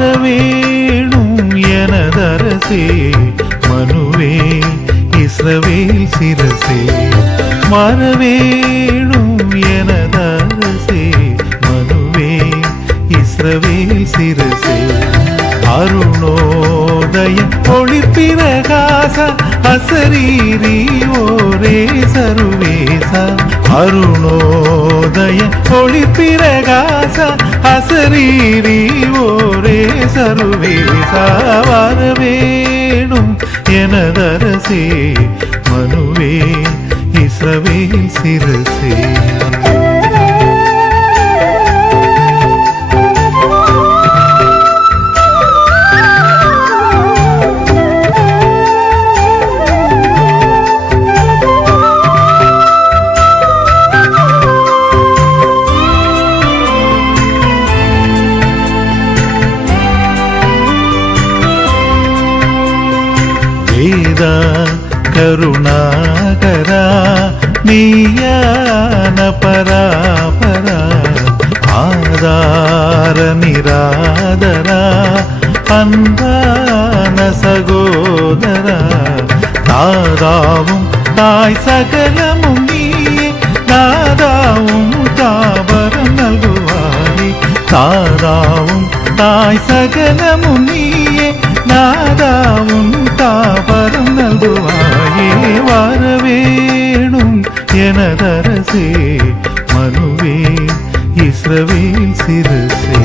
வரவேணும் எனதரசே மனுவே இஸ்ரவேல் சிரசே வரவேணும் எனதரசே மனுவே இஸ்ரவேல் சிரசே அருணோதய ஒளிப்பிரகாச அசரீரி ஓரே சர்வேச அருணோதய ஒளிப்பிரகாச அசரீரி ஓரே சர்வேச வரவேணும் எனதரசே மனுவே இஸ்ரவேல் சிரசே கருணாகரா நீயான பராபரா ஆதார நிராதரா அன்பான சகோதரா தாதாவும் தாய் சகலமும் நீயே தாதாவும் தாபரம் நல்குவாயே தாதாவும் தாய் சகலமும் நீயே நாதாவும் தாபரம் நல்குவாயே வரவேணும் எனதரசே மனுவே இஸ்ரவேல் சிரசே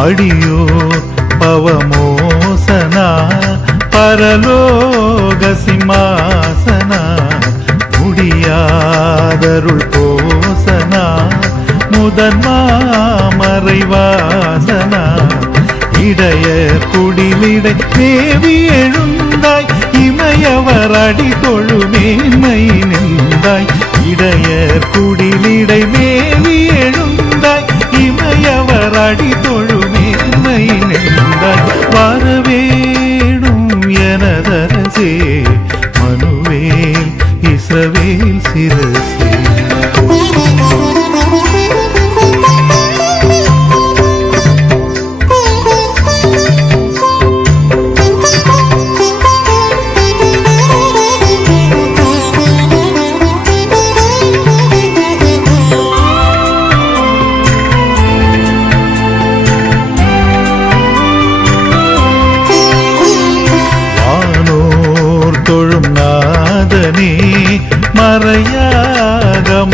அடியோர் பவமோசனா பரலோக சிம்மாசனா முடியாதருள் போசனா முதன்மாமறைவாசனா இடைய குடிலிடை தேவி எழுந்தாய் இமையவர் அடி தொழுமேன்மை நின்றாய் இடையர் குடிலிடை மேவி எழுந்தாய் இமையவர் அடி தொழுமேன்மை நின்றாய் வரவேணும் எனதரசே மனுவேல் இஸ்ரவேல் சிரசே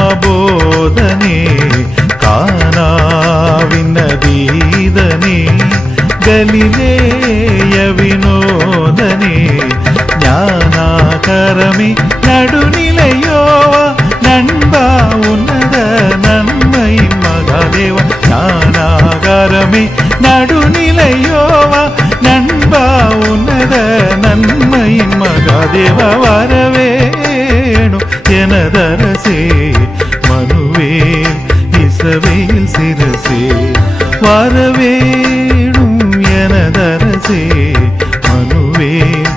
மறையாகமபோதனே கானாவினதீதனே கலிலேய வினோதனே ஞானாகரமே நடுநிலையோவா நண்பா உன்னத நன்மையின் மகாதேவா ஞானாகரமே நடுநிலையோவா நண்பா உன்னத நன்மையின் மகாதேவா வரவேணும் எனதரசே மனுவேல் இஸ்ரவேல் சிரசே வரவேணும் எனதரசே மனுவேல்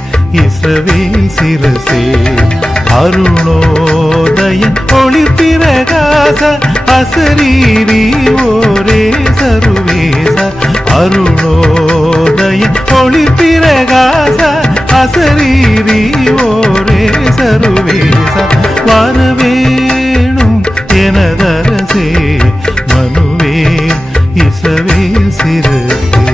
இஸ்ரவேல் சிரசே அருணோதய ஒளிப்பிரகாச அசரீரி ஓரே சர்வேச அருணோதய ஒளிப்பிரகாச அசரீரி ஓரே சர்வேச வரவேணும் எனதரசே மனுவேல் இஸ்ரவேல் சிரசே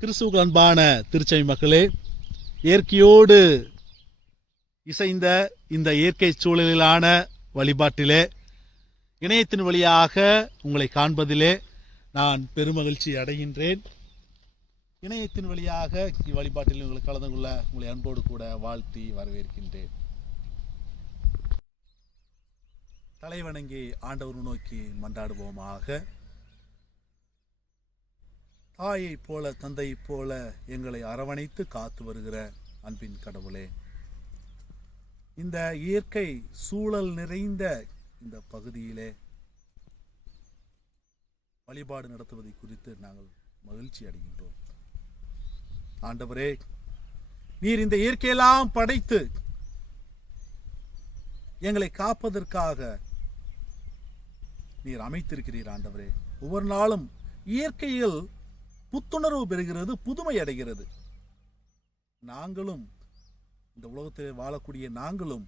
கிறிஸ்துவுக்கு அன்பான திருச்சபை மக்களே, இயற்கையோடு இசைந்த இந்த இயற்கை சூழலிலான வழிபாட்டிலே இணையத்தின் வழியாக உங்களை காண்பதிலே நான் பெருமகிழ்ச்சி அடைகின்றேன். இணையத்தின் வழியாக இவ்வழிபாட்டில் உங்களை கலந்து கொள்ள உங்களை அன்போடு கூட வாழ்த்தி வரவேற்கின்றேன். தலைவணங்கி ஆண்டவர் நோக்கி மன்றாடுவோமாக. தாயை போல தந்தையை போல எங்களை அரவணைத்து காத்து வருகிற அன்பின் கடவுளே, இந்த இயற்கை சூழல் நிறைந்த இந்த பகுதியிலே வழிபாடு நடத்துவதை குறித்து நாங்கள் மகிழ்ச்சி அடைகின்றோம். ஆண்டவரே, நீர் இந்த இயற்கையெல்லாம் படைத்து எங்களை காப்பதற்காக நீர் அமைத்திருக்கிறீர். ஆண்டவரே, ஒவ்வொரு நாளும் இயற்கையில் புத்துணர்வு பெறுகிறது, புதுமை அடைகிறது. நாங்களும் இந்த உலகத்தில் வாழக்கூடிய நாங்களும்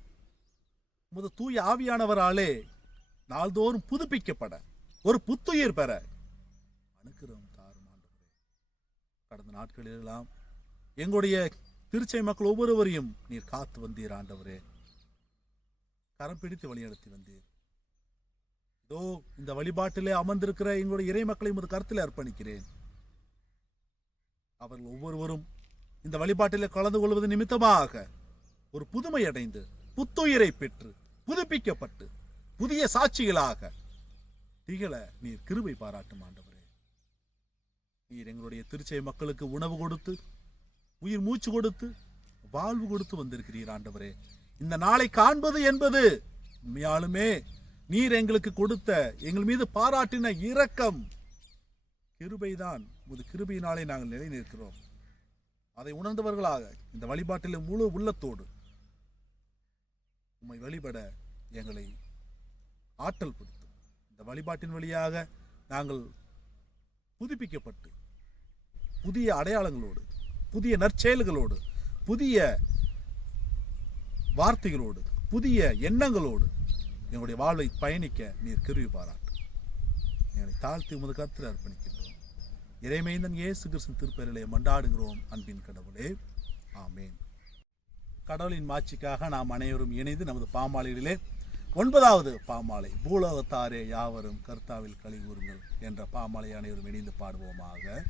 உமது தூய ஆவியானவராலே நாள்தோறும் புதுப்பிக்கப்பட, ஒரு புத்துயிர் பெற அனுக்கிரகம் தாரும் ஆண்டவரே. கடந்த நாட்களிலெல்லாம் எங்களுடைய திருச்சை மக்கள் ஒவ்வொருவரையும் நீர் காத்து வந்தீர். ஆண்டவரே, கரம் பிடித்து வழிநடத்தி வந்தீர். இதோ இந்த வழிபாட்டிலே அமர்ந்திருக்கிற எங்களுடைய இறை மக்களை உமது கருத்தில் அர்ப்பணிக்கிறேன். அவர்கள் ஒவ்வொருவரும் இந்த வழிபாட்டிலே கலந்து கொள்வது நிமித்தமாக ஒரு புதுமை அடைந்து, புத்துயிரை பெற்று, புதுப்பிக்கப்பட்டு, புதிய சாட்சிகளாக திகழ நீர் கிருபை பாராட்டும் ஆண்டவரே. நீர் எங்களுடைய திருச்சை மக்களுக்கு உணவு கொடுத்து, உயிர் மூச்சு கொடுத்து, வாழ்வு கொடுத்து வந்திருக்கிறீர். ஆண்டவரே, இந்த நாளை காண்பது என்பது உண்மையாலுமே நீர் எங்களுக்கு கொடுத்த, எங்கள் மீது பாராட்டின இரக்கம், கிருபைதான். உமது கிருபையினாலே நாங்கள் நிலை நிற்கிறோம். அதை உணர்ந்தவர்களாக இந்த வழிபாட்டில் முழு உள்ளத்தோடு உம்மை வழிபட எங்களை ஆற்றல் கொடுத்தும். இந்த வழிபாட்டின் வழியாக நாங்கள் புதுப்பிக்கப்பட்டு, புதிய அடையாளங்களோடு, புதிய நற்செயல்களோடு, புதிய வார்த்தைகளோடு, புதிய எண்ணங்களோடு எங்களுடைய வாழ்வை பயணிக்க நீர் கிருபை பாராட்டு. எங்களை தாழ்த்தி உமது கருத்தில் அர்ப்பணிக்கின்றோம். இறைமைந்தன் இயேசு கிறிஸ்துவின் திருப்பெயரிலே மன்றாடுகிறோம் அன்பின் கடவுளே, ஆமேன். கடவுளின் மாட்சிக்காக நாம் அனைவரும் இணைந்து நமது பாமாலைகளிலே 9வது பாமாலை, பூலோகத்தாரே யாவரும் கர்த்தாவில் களி கூறுங்கள் என்ற பாமாலை அனைவரும் இணைந்து பாடுவோமாக.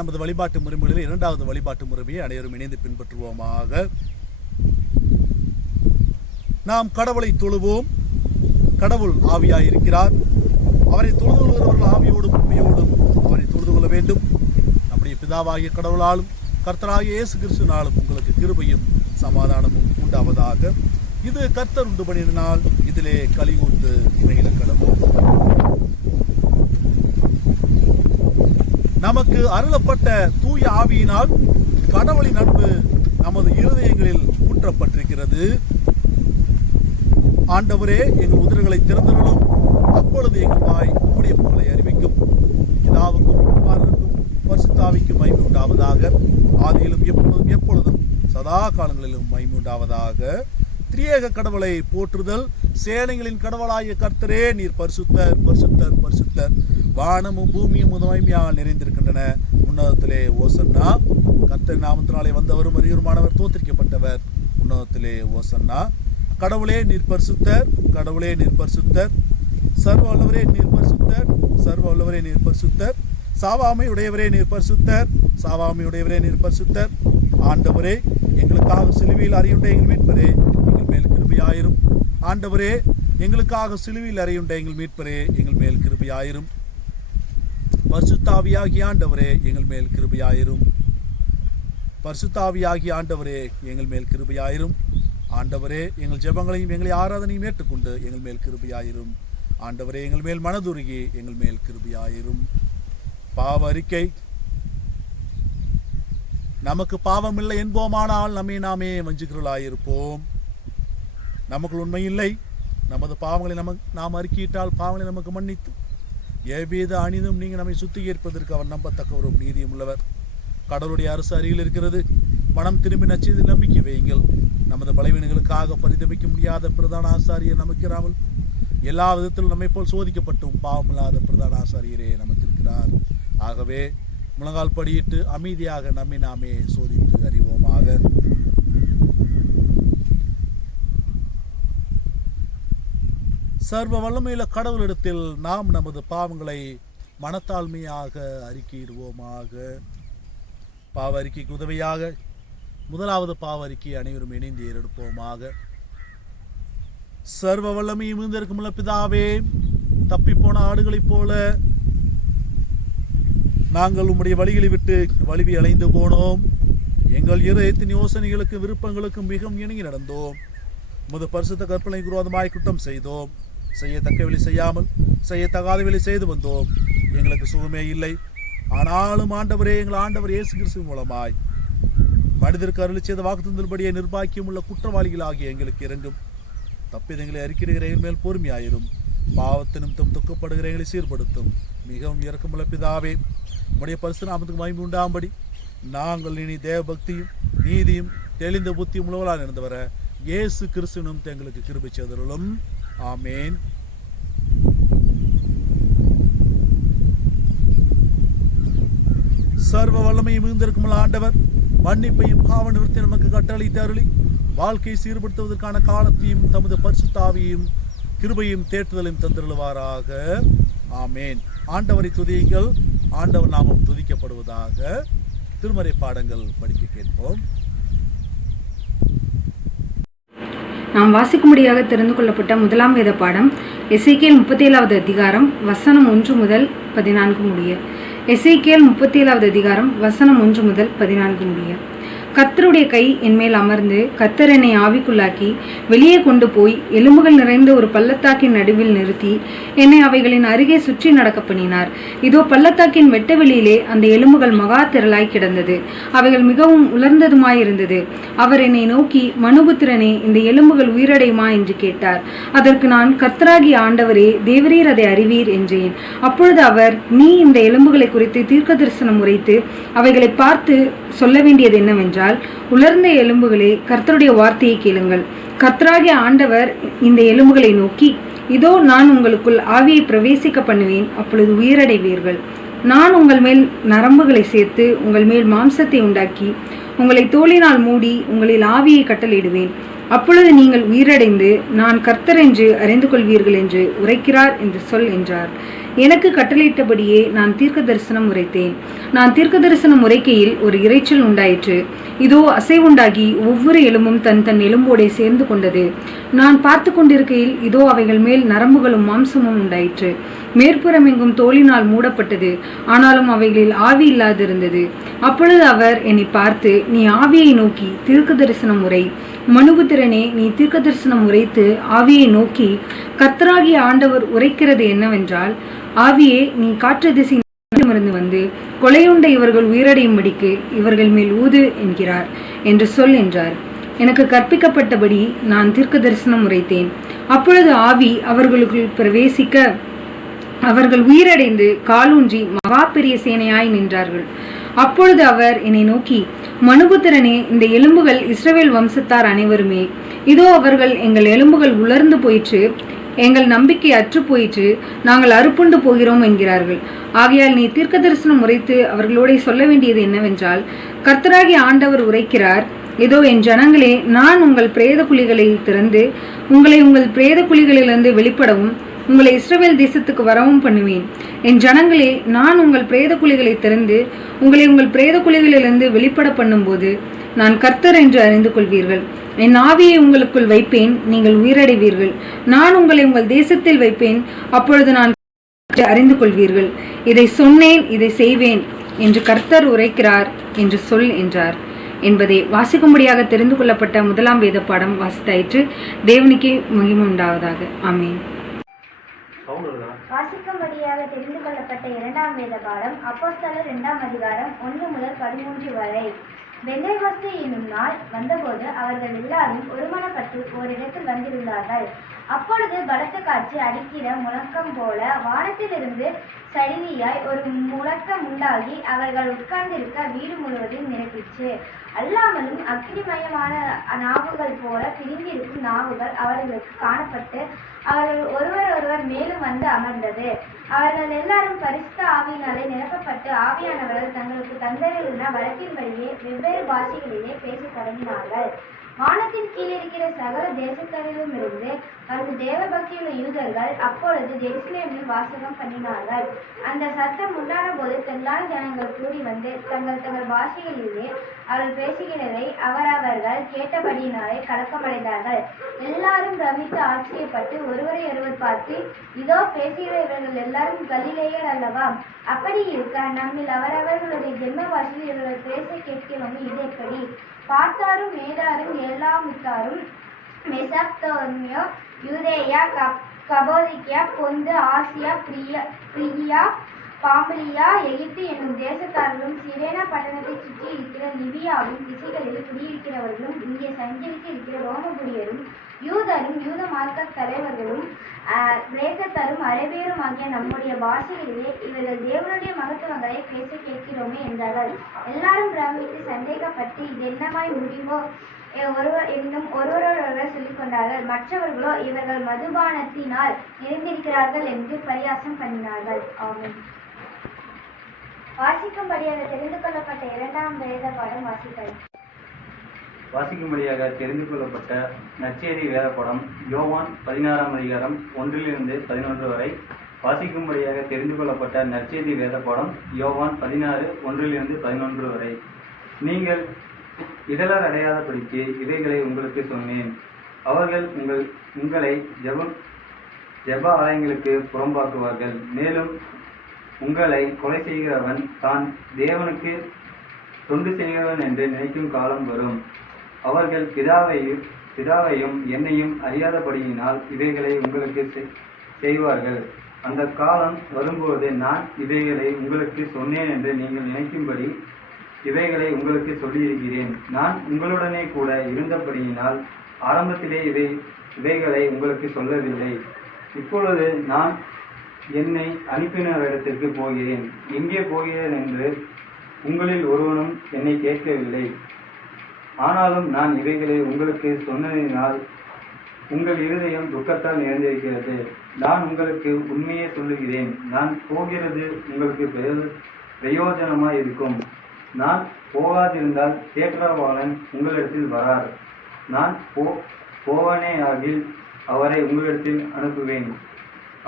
நமது வழிபாட்டு முறைமைகளில் இரண்டாவது வழிபாட்டு முறைமையை அனைவரும் இணைந்து பின்பற்றுவோமாக. நாம் கடவுளை தொழுவோம். கடவுள் ஆவியாயிருக்கிறார். அவரை தொழுது கொள்கிறவர்கள் ஆவியோடும் உண்மையோடும் அவரை தொழுது கொள்ள வேண்டும். நம்முடைய பிதாவாகிய கடவுளாலும் கர்த்தராகிய இயேசு கிறிஸ்துவினாலும் உங்களுக்கு கிருபையும் சமாதானமும் உண்டாவதாக. இது கர்த்தர் உண்டு பண்ணினால் இதிலே களி கூர்ந்து மகிழ கடவோம். நமக்கு அருளப்பட்ட தூய ஆவியினால் கடவுளின் அன்பு நமது இருதயங்களில் ஊற்றப்பட்டிருக்கிறது. ஆண்டவரே, எங்கள் உதடுகளை திறந்தருளும், அப்பொழுது எங்கள் வாய் உம்முடைய புகழை அறிவிக்கும். பிதாவுக்கும் குமாரனுக்கும் பரிசுத்தாவிக்கும் மகிமை உண்டாவதாக. ஆதியிலும் எப்பொழுதும் எப்பொழுதும் சதா காலங்களிலும் மகிமை உண்டாவதாக. திரியேக கடவுளை போற்றுதல். சேனைகளின் கடவுளாகிய கர்த்தரே, நீர் பரிசுத்தர் பரிசுத்தர் பரிசுத்தர். வானமும் பூமியும் மகிமையால் நிறைந்திருக்கின்றன. உன்னதத்திலே ஓசன்னா. கர்த்தர் நாமத்தினாலே வந்தவரும் வருகிறவருமானவர் தோற்கடிக்கப்பட்டவர். உன்னதத்திலே ஓசன்னா. கடவுளே நீர் பரிசுத்தர், கடவுளே நீர் பரிசுத்தர். சர்வ வல்லவரே நீர் பரிசுத்தர், சர்வ வல்லவரே நீர் பரிசுத்தர். சாவாமை உடையவரே நீர் பரிசுத்தர், சாவாமை உடையவரே நீர் பரிசுத்தர். ஆண்டவரே, எங்களுக்காக சிலுவையில் அறையுண்ட எங்கள் மீட்பரே, எங்கள் மேல் கிருபையாயிரும். ஆண்டவரே, எங்களுக்காக சிலுவையில் அறையுண்ட எங்கள் மீட்பரே, எங்கள் மேல் கிருபையாயிரும். பரிசுத்தாவியாகிய ஆண்டவரே, எங்கள் மேல் கிருபையாயிரும். பரிசுத்தாவியாகிய ஆண்டவரே, எங்கள் மேல் கிருபையாயிரும். ஆண்டவரே, எங்கள் ஜெபங்களையும் எங்களை ஆராதனையும் ஏற்றுக்கொண்டு எங்கள் மேல் கிருபையாயிரும். ஆண்டவரே, எங்கள் மேல் மனதுருகி எங்கள் மேல் கிருபையாயிரும். பாவ அறிக்கை. நமக்கு பாவமில்லை என்போமானால் நம்மை நாமே வஞ்சிக்கிறவர்களாயிருப்போம். நமக்கு உண்மை இல்லை. நமது பாவங்களை நாம் அறிக்கையிட்டால் பாவங்களை நமக்கு மன்னித்து எவ்வித அணிந்தும் நீங்கள் நம்மை சுத்திகரிப்பதற்கு அவர் நம்பத்தக்கவரும் நீதியும் உள்ளவர். கடவுளுடைய அரசு அருகில் இருக்கிறது. மனம் திரும்பி நச்சதில் நம்பிக்கை வையுங்கள். நமது பலவீனங்களுக்காக பரிதபிக்க முடியாத பிரதான ஆசாரியர் நமக்கு இராமல் எல்லா விதத்திலும் நம்மை போல் சோதிக்கப்பட்டும் பாவமில்லாத பிரதான ஆசாரியரே நமக்கு இருக்கிறார். ஆகவே முழங்கால் படியிட்டு அமைதியாக நம்மை நாமே சோதித்து அறிவோமாக. சர்வ வல்லமையுள்ள கடவுளிடத்தில் நாம் நமது பாவங்களை மனத்தாழ்மையாக அறிக்கையிடுவோமாக. பாவ அறிக்கைக்கு உதவியாக முதலாவது பாவ அறிக்கையை அனைவரும் இணைந்து ஏறெடுப்போமாக. சர்வ வல்லமையும் மிகுந்திருக்கும் பிதாவே, தப்பிப்போன ஆடுகளைப் போல நாங்கள் உம்முடைய வழிகளை விட்டு வலிவி அலைந்து போனோம். எங்கள் இதயத்தின் யோசனைகளுக்கும் விருப்பங்களுக்கும் மிகவும் இணங்கி நடந்தோம். உமது பரிசுத்த கற்பனைக்கு விரோதமாய் குற்றம் செய்தோம். செய்யத்தக்க வழி செய்யாமல் செய்யத்தகாத வழி செய்து வந்தோம். எங்களுக்கு சுகமே இல்லை. ஆனாலும் ஆண்டவரே, எங்கள் ஆண்டவர் இயேசு கிறிஸ்து மூலமாய் மனிதருக்கு அருளி செய்த வாக்குத்தத்தின்படியே நிர்பாக்கியம் உள்ள குற்றவாளிகளாகிய எங்களுக்கு இறங்கும். தப்பிதங்களை அறிக்கையிடுகிற எங்கள் மேல் பொறுமையாயிரும். பாவத்தினும் துக்கப்படுகிற எங்களை சீர்படுத்தும். மிகவும் இரக்கமுள்ள பிதாவே, உம்முடைய பரிசுத்த நாமத்துக்கு மகிமை உண்டாகும்படி நாங்கள் இனி தேவ பக்தியும் நீதியும் தெளிந்த புத்தியும் உழவலால் இருந்து வர இயேசு கிறிஸ்துவினும் எங்களுக்கு கிருபை செய்தருளும். ஆமேன். சர்வ வல்லமையும் மிகுந்திருக்கும் ஆண்டவர் மன்னிப்பையும் பாவ நிவர்த்தி நமக்கு கட்டளையிட்டு அருளி வாழ்க்கையை சீர்படுத்துவதற்கான காலத்தையும் தமது பரிசுத்தாவியும் கிருபையும் தேற்றுதலையும் தந்திருவாராக. ஆமேன். ஆண்டவரை துதியுங்கள். ஆண்டவர் நாமம் துதிக்கப்படுவதாக. திருமறை பாடங்கள் படிக்க கேட்போம். நாம் வாசிக்கும்படியாக தெரிந்து கொள்ளப்பட்ட முதலாம் வேத பாடம் எசேக்கியேல் 37வது அதிகாரம் வசனம் 1 முதல் 14 முடிய. எசேக்கியேல் 37வது அதிகாரம் வசனம் 1 முதல் 14 முடிய. கர்த்தருடைய கை என் மேல் அமர்ந்து கர்த்தர் என்னை ஆவிக்குள்ளாக்கி வெளியே கொண்டு போய் எலும்புகள் நிறைந்த ஒரு பள்ளத்தாக்கின் நடுவில் நிறுத்தி என்னை அவைகளின் அருகே சுற்றி நடக்க பண்ணினார். இதோ பள்ளத்தாக்கின் வெட்ட வெளியிலே அந்த எலும்புகள் மகா திரளாய் கிடந்தது. அவைகள் மிகவும் உலர்ந்ததுமாயிருந்தது. அவர் என்னை நோக்கி, மனுபுத்திரனே, இந்த எலும்புகள் உயிரடையுமா என்று கேட்டார். அதற்கு நான், கர்த்தராகிய ஆண்டவரே, தேவரீர் அதை அறிவீர் என்றேன். அப்பொழுது அவர், நீ இந்த எலும்புகளை குறித்து தீர்க்க தரிசனம் உரைத்து அவைகளை பார்த்து சொல்ல வேண்டியது என்னவென்றால், உலர்ந்த எலும்புகளே, கர்த்தருடைய வார்த்தையை கேளுங்கள். கர்த்தராகிய ஆண்டவர் இந்த எலும்புகளை நோக்கி, இதோ நான் உங்களுக்குள் ஆவியை பிரவேசிக்க பண்ணுவேன், அப்பொழுது உயிரடைவீர்கள். நான் உங்கள் மேல் நரம்புகளை சேர்த்து உங்கள் மேல் மாம்சத்தை உண்டாக்கி உங்களை தோலினால் மூடி உங்களில் ஆவியை கட்டளையிடுவேன். அப்பொழுது நீங்கள் உயிரடைந்து நான் கர்த்தர் என்று அறிந்து கொள்வீர்கள் என்று உரைக்கிறார் என்று சொல் என்றார். எனக்கு கட்டளையிட்டபடியே நான் தீர்க்க தரிசனம் உரைத்தேன். நான் தீர்க்க தரிசனம் உரைக்கையில் ஒரு இரைச்சல் உண்டாயிற்று. இதோ அசைவுண்டாகி ஒவ்வொரு எலும்பும் தன் தன் எலும்போடே சேர்ந்து கொண்டது. நான் பார்த்து கொண்டிருக்கையில் இதோ அவைகள் மேல் நரம்புகளும் மாம்சமும் உண்டாயிற்று. மேற்புறம் எங்கும் தோலினால் மூடப்பட்டது, ஆனாலும் அவைகளில் ஆவி இல்லாதிருந்தது. அப்பொழுது அவர் என்னை பார்த்து, நீ ஆவியை நோக்கி தீர்க்க தரிசனம் உரை. மனுபுத்திரனே, நீ தீர்க்க தரிசனம் உரைத்து ஆவியை நோக்கி கர்த்தராகிய ஆண்டவர் உரைக்கிறது என்னவென்றால், ஆவியே, நீ காற்று திசையிலிருந்து வந்து கொலையுண்ட இவர்கள் உயிரடையும்படிக்கு இவர்கள் மேல் ஊது என்கிறார் என்று சொல் என்றார். எனக்கு கற்பிக்கப்பட்டபடி நான் தீர்க்க தரிசனம் உரைத்தேன். அப்பொழுது ஆவி அவர்களுக்குள் பிரவேசிக்க அவர்கள் உயிரடைந்து காலூன்றி மகா பெரிய சேனையாய் நின்றார்கள். அப்பொழுது அவர் என்னை நோக்கி, மனுபுத்திரனே, இந்த எலும்புகள் இஸ்ரவேல் வம்சத்தார் அனைவருமே. இதோ அவர்கள் எங்கள் எலும்புகள் உலர்ந்து போயிற்று, எங்கள் நம்பிக்கை அற்று போயிற்று, நாங்கள் அறுப்புண்டு போகிறோம் என்கிறார்கள். ஆகையால் நீ தீர்க்க தரிசனம் உரைத்து அவர்களோட சொல்ல வேண்டியது என்னவென்றால், கர்த்தராகிய ஆண்டவர் உரைக்கிறார், இதோ என் ஜனங்களே, நான் உங்கள் பிரேத குழிகளை திறந்து உங்களை உங்கள் பிரேத குழிகளிலிருந்து வெளிப்படவும் உங்களை இஸ்ரவேல் தேசத்துக்கு வரவும் பண்ணுவேன். என் ஜனங்களே, நான் உங்கள் பிரேத குழிகளை திறந்து உங்களை உங்கள் பிரேத குழிகளிலிருந்து வெளிப்பட பண்ணும்போது நான் கர்த்தர் என்று அறிந்து கொள்வீர்கள். என் ஆவியை உங்களுக்குள் வைப்பேன், நீங்கள் உயிரடைவீர்கள். நான் உங்களை உங்கள் தேசத்தில் வைப்பேன், அப்பொழுது நான் அறிந்து கொள்வீர்கள். இதை சொன்னேன், இதை செய்வேன் என்று கர்த்தர் உரைக்கிறார் என்று சொல் என்றார் என்பதை வாசிக்கும்படியாக தெரிந்து கொள்ளப்பட்ட முதலாம் வேத பாடம் வாசித்தாயிற்று. தேவனுக்கே மகிமை உண்டாவதாக. ஆமென். வாசிக்கும்படியாக தெரிந்து கொள்ளப்பட்ட இரண்டாம் வேத பாடம் அப்போஸ்தலர் 2ஆம் அதிகாரம் 1 முதல் 13 வரை. பெந்தேகோஸ்தே என்னும் நாள் வந்தபோது அவர்கள் எல்லாரும் ஒருமனப்பட்டு ஓரிடத்தில் வந்திருந்தார்கள். அப்பொழுது பலத்த காற்று அடிக்கிற முழக்கம் போல வானத்திலிருந்து சடிதியாய் ஒரு முழக்கம் உண்டாகி அவர்கள் உட்கார்ந்திருக்க வீடு முழுவதும் நிரப்பிச்சு. அல்லாமலும் அக்கினிமயமான நாவுகள் போல பிரிந்திருக்கும் நாவுகள் அவர்களுக்கு காணப்பட்டு அவர்கள் ஒருவர் மேலும் வந்து அமர்ந்தது. அவர்கள் எல்லாரும் பரிசுத்த ஆவியினாலே நிரப்பப்பட்டு ஆவியானவர்கள் தங்களுக்கு தந்தரின வழக்கின்படியே வெவ்வேறு பாஷைகளிலே பேசத் தொடங்கினார்கள். வானத்தின் கீழ் இருக்கிற சகல தேசங்களிலும் இருந்து வந்து தேவ பக்தியுள்ள யூதர்கள் அப்பொழுது எருசலேமில் வாசகம் பண்ணினார்கள். அந்த சத்தம் உண்டான போது திரளான ஜனங்கள் கூடி வந்து தங்கள் தங்கள் பாஷைகளிலே அவர்கள் பேசுகிறதை அவரவர்கள் கேட்டபடியினாலே கலக்கமடைந்தார்கள். எல்லாரும் பிரமித்து ஆச்சரியப்பட்டு ஒருவரை ஒருவர் பார்த்து, இதோ பேசுகிற இவர்கள் எல்லாரும் கலிலேயர் அல்லவா? அப்படி இருக்க நம்மில் அவரவர்களுடைய ஜென்ம பாஷையில் இவர்கள் பேச கேட்கிறோம், இது எப்படி? பார்த்தாரும் மேதாரும் ஏலாமித்தாரும் மெசப்பத்தோமியா யூதேயா கபோதிக்கியா பொந்து ஆசியா பிரிகியா பாம்பிலியா எகிப்து என்னும் தேசத்தார்களும் சிரேனா பட்டணத்தை சுற்றி இருக்கிற லிபியாவின் திசைகளில் குடியிருக்கிறவர்களும் இங்கே சஞ்சரித்து இருக்கிற ரோமபுரியரும் யூதரும் யூத மார்க்க தலைவர்களும் கிரேக்கத்தரும் அரேபியரும் ஆகிய நம்முடைய பாஷைகளிலே இவர்கள் தேவனுடைய மகத்துவங்களை பேச கேட்கிறோமே என்றார்கள். எல்லாரும் பிரமித்து சந்தேகப்பட்டு இது என்னமாய் முடிவோ ஒருவரோடொருவர் சொல்லிக் கொண்டார்கள். மற்றவர்களோ இவர்கள் மதுபானத்தினால் நிறைந்திருக்கிறார்கள் என்று பரியாசம் பண்ணினார்கள். ஆமென். வாசிக்கும்படியாக தெரிந்து கொள்ளப்பட்ட இரண்டாம் வேத பாடம் வாசிக்கும்படியாக தெரிந்து கொள்ளப்பட்ட நற்செய்தி வேத பாடம் யோவான் 16ஆம் அதிகாரம் 1-11 வரை. வாசிக்கும்படியாக தெரிந்து கொள்ளப்பட்ட நற்செய்தி வேத பாடம் யோவான் 16:1-11 வரை. நீங்கள் இடலர் அடையாதபடிக்கு இவைகளை உங்களுக்கு சொன்னேன். அவர்கள் உங்களை ஜெப ஆலயங்களுக்கு புறம்பாக்குவார்கள். மேலும் உங்களை கொலை செய்கிறவன் தான் தேவனுக்கு தொண்டு செய்கிறவன் என்று நினைக்கும் காலம் வரும். அவர்கள் பிதாவையும் என்னையும் அறியாதபடியினால் இவைகளை உங்களுக்கு செய்வார்கள். அந்த காலம் வரும்போது நான் இவைகளை உங்களுக்கு சொன்னேன் என்று நீங்கள் நினைக்கும்படி இவைகளை உங்களுக்கு சொல்லியிருக்கிறேன். நான் உங்களுடனே கூட இருந்தபடியினால் ஆரம்பத்திலே இவைகளை உங்களுக்கு சொல்லவில்லை. இப்பொழுது நான் என்னை அனுப்பினவரிடத்திற்கு போகிறேன். எங்கே போகிறேன் என்று உங்களில் ஒருவனும் என்னை கேட்கவில்லை. ஆனாலும் நான் இவைகளை உங்களுக்கு சொன்னதினால் உங்கள் இருதயம் துக்கத்தால் நிறைந்திருக்கிறது. நான் உங்களுக்கு உண்மையை சொல்லுகிறேன், நான் போகிறது உங்களுக்கு பிரயோஜனமாய் இருக்கும். நான் போகாதிருந்தால் தேற்றவாளன் உங்களிடத்தில் வரார். நான் போவானே ஆகில் அவரை உங்களிடத்தில் அனுப்புவேன்.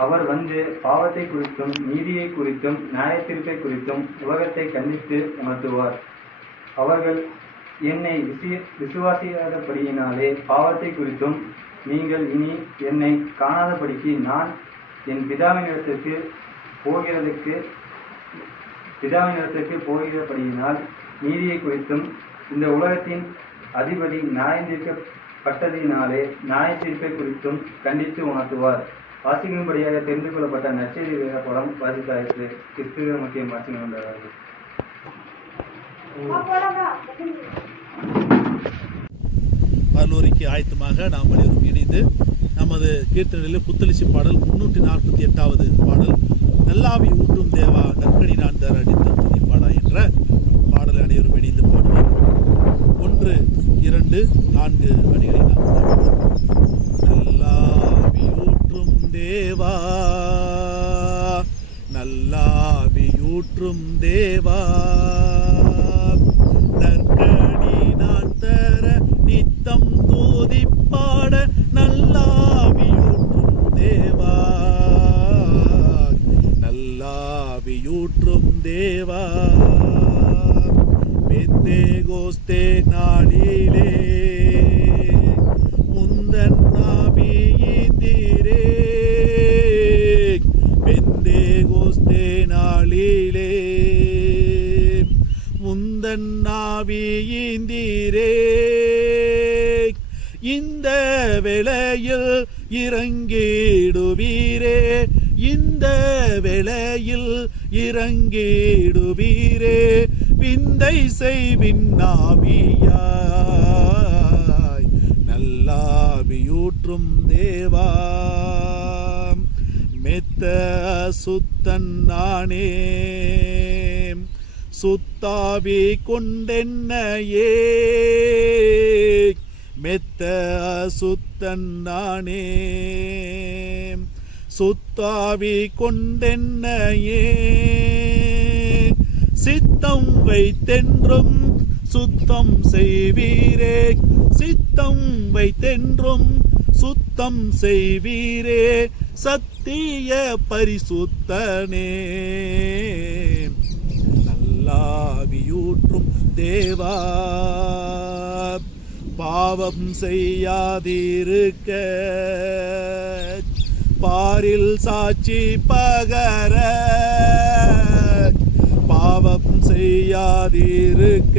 அவர் வந்து பாவத்தை குறித்தும் நீதியை குறித்தும் நியாயத்தீர்ப்பை குறித்தும் உலகத்தை கண்டித்து உணர்த்துவார். அவர்கள் என்னை விசுவாசியாதபடியினாலே பாவத்தை குறித்தும் நீங்கள் இனி என்னை காணாதபடிக்கு நான் என் பிதாவினிடத்திற்கு போகிறபடியினால் நீதியை குறித்தும் இந்த உலகத்தின் அதிபதி நியாயந்தீர்க்கப்பட்டதினாலே நியாயத்தீர்ப்பை குறித்தும் கண்டித்து உணர்த்துவார். வாசிக்கும்படியாக தெரிந்து கொள்ளப்பட்ட நற்செய்தி வேதபாடம் வாசித்தாயிற்று. கிறிஸ்துவ முக்கியம் வாசிக்க வந்தார்கள். பரலோரிக்கு ஆயத்தமாக நாம் அனைவரும் இணைந்து நமது கீர்த்தனையில் புத்தளிச்சி பாடல் 348வது பாடல் நல்லாவி ஊட்டும் தேவா நற்கணி நான் தர அடித்த துதிப்பாடா என்ற பாடலை அனைவரும் இணைந்து பாடுவோம். 1, 2, 4 அடிகளை நாம் பாடுவோம். நல்லாவி ஊற்றும் தேவா நல்லாவியூற்றும் தேவா நற்கணி நான் தர நித்தம் தூதிப்பாட நல்லாவியூற்றும் தேவா நல்லாவியூற்றும் தேவா பெந்தேகோஸ்தே நாளிலே முந்தன் நாவியிந்திரே பெந்தேகோஸ்தே நாளிலே முந்தன் நாவியிந்திரே இந்த வேளையில் இறங்கிடுவீரே இந்த வேளையில் இறங்கிடுவீரே விந்தை செய்வின்னாவியாய் நல்லாவியூற்றும் தேவா மெத்த சுத்தன் நானே சுத்தாவி கொண்டென்னையே மெத்த சுத்தன் நானே சுத்தாவி கொண்டென்னையே சித்தம் வைத்தென்றும் சுத்தம் செய்வீரே சித்தம் வைத்தென்றும் சுத்தம் செய்வீரே சத்திய பரிசுத்தனே நல்லாவியூற்றும் தேவா பாவம் செய்யாதிருக்க பாரில் சாட்சி பகர பாவம் செய்யாதிருக்க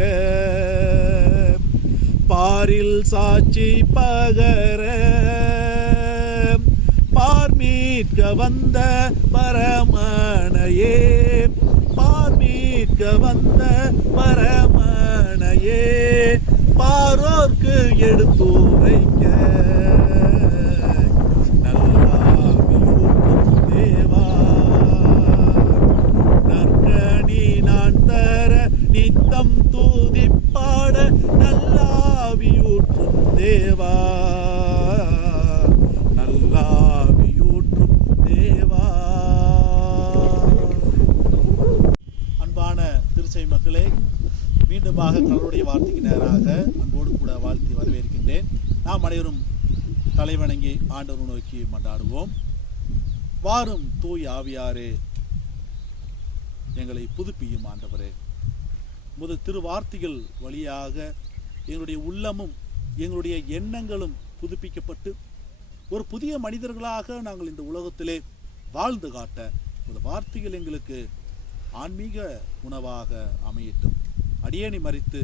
பாரில் சாட்சி பகர பார்மீட்க வந்த பரமனையே பார்மீட்க வந்த பரமனையே பாரோர்க்கு எடுத்துரைக்க நல்லாவியூற்றும் தேவா நற்கணி நான் தர நித்தம் தூதிப்பாட நல்லாவியூற்றும் தேவா நல்லாவியூற்றும் தேவா. அன்பான திருச்சை மக்களே, மீண்டுமாக கடவுளுடைய வார்த்தைக்கு நேராக அன்போடு கூட வாழ்த்தி வரவேற்கின்றேன். நாம் அனைவரும் தலைவணங்கி ஆண்டவரை நோக்கி மன்றாடுவோம். வாரும் தூய் ஆவியாரே, எங்களை புதுப்பியும் ஆண்டவரே. முதல் திருவார்த்தைகள் வழியாக எங்களுடைய உள்ளமும் எங்களுடைய எண்ணங்களும் புதுப்பிக்கப்பட்டு ஒரு புதிய மனிதர்களாக நாங்கள் இந்த உலகத்திலே வாழ்ந்து காட்ட இந்த வார்த்தைகள் எங்களுக்கு ஆன்மீக உணவாக அமையட்டும். அடியேனை மறித்து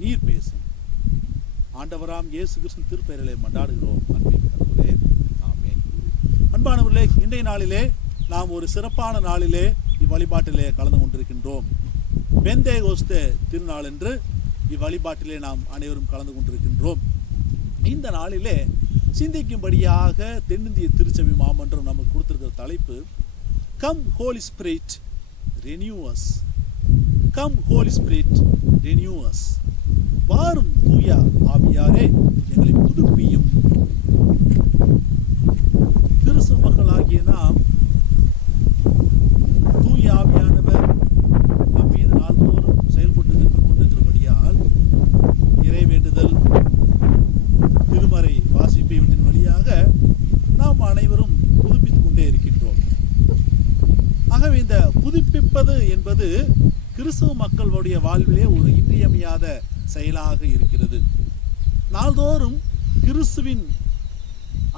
நீர் பேசும். ஆண்டவராம் இயேசு கிறிஸ்து திருப்பெயரிலே மன்றாடுகிறோம் அன்பின் கடவுளே, ஆமென். அன்பானவர்களே, இன்றைய நாளிலே நாம் ஒரு சிறப்பான நாளிலே இவ்வழிபாட்டிலே கலந்து கொண்டிருக்கின்றோம். பெந்தேகோஸ்தே திருநாள் என்று இவ்வழிபாட்டிலே நாம் அனைவரும் கலந்து கொண்டிருக்கின்றோம். இந்த நாளிலே சிந்திக்கும்படியாக தென்னிந்திய திருச்சபை மாமன்றம் நமக்கு கொடுத்திருக்கிற தலைப்பு come Holi spirit renew us. Come Holi spirit renew us. வாரும் தூய ஆவியாரே, எங்களை புதுப்பியும். கிறிஸ்து மக்களாகிய நாம் தூய ஆவியானவர் நம் மீது நாள்தோறும் செயல்பட்டு கொண்டிருக்கிறபடியால் இறை வேண்டுதல், திருமறை வாசிப்பை என்பது கிறிஸ்தவ மக்களுடைய வாழ்விலே ஒரு இன்றியமையாத செயலாக இருக்கிறது. நாள்தோறும் கிறிஸ்துவின்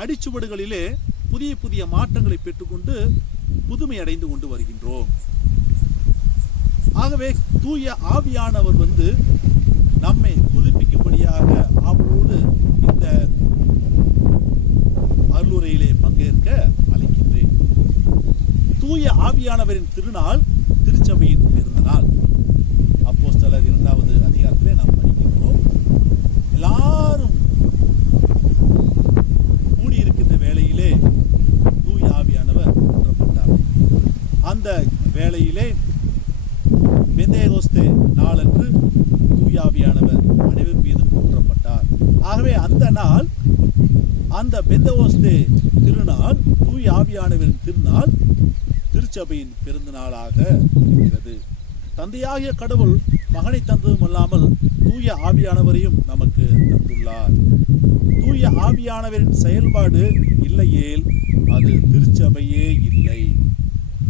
அடிச்சுவடுகளிலே புதிய புதிய மாற்றங்களை பெற்றுக்கொண்டு புதுமை அடைந்து கொண்டு வருகின்றோம். ஆகவே தூய ஆவியானவர் நம்மை புதுப்பிக்கும்படியாக ஆவலோடு இந்த அருளுரையிலே பங்கேற்க அழைக்கின்றேன். தூய ஆவியானவரின் திருநாள் திருச்சபையின் பிறந்த நாள். அப்போஸ்தலர் 2வது அதிகாரத்திலே நாம் படிக்கின்றோம். எல்லாரும் கூடியிருக்கின்ற வேளையிலே தூய ஆவியானவர் ஊற்றப்பட்டார். அந்த வேளையிலே பெந்தேகோஸ்தே நாளன்று தூய ஆவியானவர் அனைவர் மீதும் ஊற்றப்பட்டார். ஆகவே அந்த நாள், அந்த பெந்தேகோஸ்தே திருநாள், தூய ஆவியானவரின் திருநாள் திருச்சபையின் பிறந்த நாளாக இருக்கிறது. தந்தையாகிய கடவுள் மகனை தந்ததும் அல்லாமல் தூய ஆவியானவரையும் நமக்கு தந்துள்ளார். தூய ஆவியானவரின் செயல்பாடு இல்லையேல் அது திருச்சபையே இல்லை.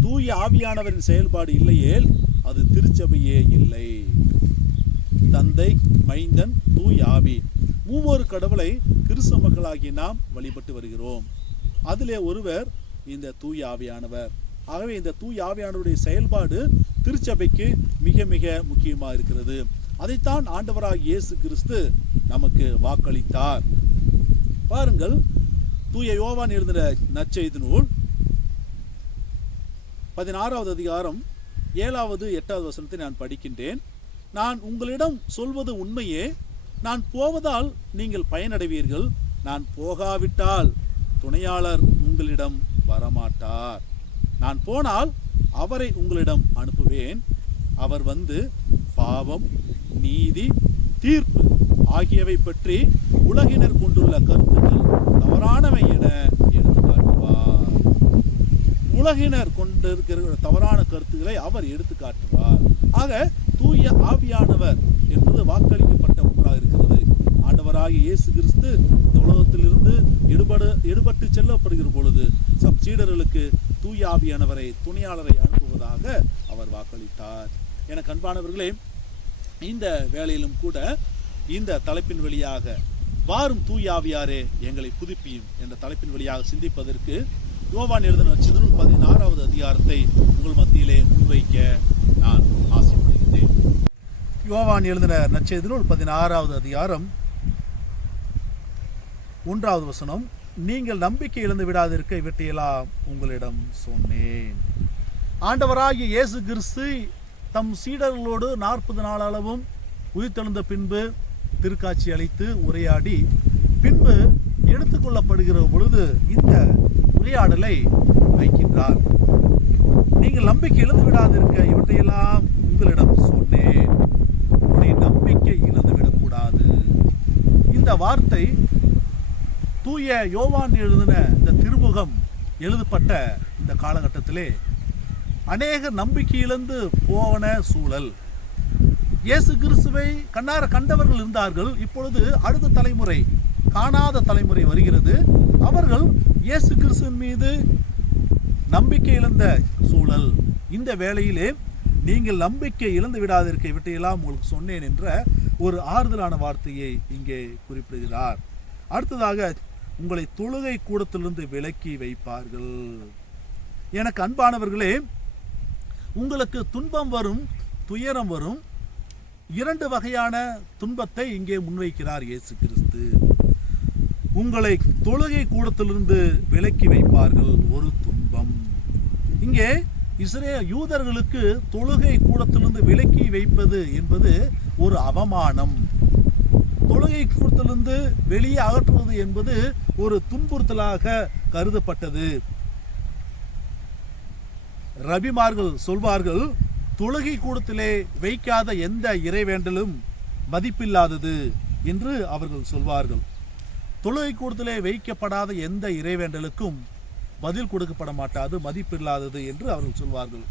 தூய ஆவியானவரின் செயல்பாடு இல்லையேல் அது திருச்சபையே இல்லை. தந்தை, மைந்தன், தூய ஆவி மூவொரு கடவுளை கிறிஸ்தவ மக்களாகிய நாம் வழிபட்டு வருகிறோம். அதிலே ஒருவர் இந்த தூய ஆவியானவர். ஆகவே இந்த தூய ஆவியானவருடைய செயல்பாடு திருச்சபைக்கு மிக மிக முக்கியமாக இருக்கிறது. அதைத்தான் ஆண்டவராகிய இயேசு கிறிஸ்து நமக்கு வாக்களித்தார். பாருங்கள், தூய யோவான் எழுதின நற்செய்தி நூல் 16வது அதிகாரம் 7வது 8வது வசனத்தை நான் படிக்கின்றேன். நான் உங்களிடம் சொல்வது உண்மையே. நான் போவதால் நீங்கள் பயனடைவீர்கள். நான் போகாவிட்டால் துணையாளர் உங்களிடம் வரமாட்டார். நான் போனால் அவரை உங்களிடம் அனுப்புவேன். அவர் பாவம், நீதி, தீர்ப்பு ஆகியவை பற்றி உலகினர் கொண்டுள்ள கருத்துக்கள் தவறானவை என எடுத்து காட்டுவார். உலகினர் கொண்டிருக்கிற தவறான கருத்துக்களை அவர் எடுத்து காட்டுவார். ஆக தூய ஆவியானவர் என்பது வாக்களிக்கப்பட்ட ஒன்றாக இருக்கிறது. ஆண்டவராகிய இயேசு கிறிஸ்து இந்த உலகத்திலிருந்து எடுபட்டு செல்லப்படுகிற பொழுது சம் சீடர்களுக்கு தூய ஆவியானவரை, துணையாளரை அனுப்புவதாக அவர் வாக்களித்தார். எனக்கு அன்பானவர்களே, இந்த வேளையிலும் கூட இந்த தலைப்பின் வழியாக வாரும் தூய ஆவியாரே எங்களை புதுப்பியும் என்ற தலைப்பின் வழியாக சிந்திப்பதற்கு யோவான் எழுதின நற்செய்தி நூல் 16வது அதிகாரத்தை உங்கள் மத்தியிலே முன்வைக்க நான் ஆசைப்படுகிறேன். யோவான் எழுதின நற்செய்தி நூல் 16வது அதிகாரம் 1வது வசனம். நீங்கள் நம்பிக்கை இழந்து விடாதிருக்க இவற்றையெல்லாம் உங்களிடம் சொன்னேன். ஆண்டவராகிய இயேசு கிறிஸ்து தம் சீடர்களோடு 40 நாள் அளவும் உயிர்த்தெழுந்த பின்பு திருக்காட்சி அளித்து உரையாடி பின்பு எடுத்துக்கொள்ளப்படுகிற பொழுது இந்த உரையாடலை வைக்கின்றார். நீங்கள் நம்பிக்கை இழந்து விடாதிருக்க இவற்றையெல்லாம் உங்களிடம் சொன்னேன். உங்களுடைய நம்பிக்கை இழந்துவிடக்கூடாது. இந்த வார்த்தை தூய யோவான் எழுதின இந்த திருமுகம் எழுதப்பட்ட இந்த காலகட்டத்திலே அநேக நம்பிக்கை இழந்து போன சூழல். இயேசு கிறிஸ்துவை கண்ணார கண்டவர்கள் இருந்தார்கள். இப்பொழுது அடுத்த தலைமுறை, காணாத தலைமுறை வருகிறது. அவர்கள் இயேசு கிறிஸ்துவின் மீது நம்பிக்கை இழந்த சூழல். இந்த வேளையிலே நீங்கள் நம்பிக்கை இழந்து விடாதிருக்க இவற்றையெல்லாம் உங்களுக்கு சொன்னேன் என்ற ஒரு ஆறுதலான வார்த்தையை இங்கே குறிப்பிடுகிறார். அடுத்ததாக, உங்களை தொழுகை கூடத்திலிருந்து விலக்கி வைப்பார்கள். எனக்கு அன்பானவர்களே, உங்களுக்கு துன்பம் வரும், துயரம் வரும். 2 வகையான துன்பத்தை இங்கே முன்வைக்கிறார் இயேசு கிறிஸ்து. உங்களை தொழுகை கூடத்திலிருந்து விலக்கி வைப்பார்கள், ஒரு துன்பம். இங்கே யூதர்களுக்கு தொழுகை கூடத்திலிருந்து விலக்கி வைப்பது என்பது ஒரு அவமானம். தொழுகை கூடத்திலிருந்து வெளியே அகற்றுவது என்பது ஒரு துன்புறுத்தலாக கருதப்பட்டது. ரபிமார்கள் சொல்வார்கள், தொழுகை கூடத்திலே வைக்காத எந்த இறைவேண்டலும் மதிப்பில்லாதது என்று அவர்கள் சொல்வார்கள். தொழுகை கூடத்திலே வைக்கப்படாத எந்த இறைவேண்டலுக்கும் பதில் கொடுக்கப்பட மாட்டாது, மதிப்பில்லாதது என்று அவர்கள் சொல்வார்கள்.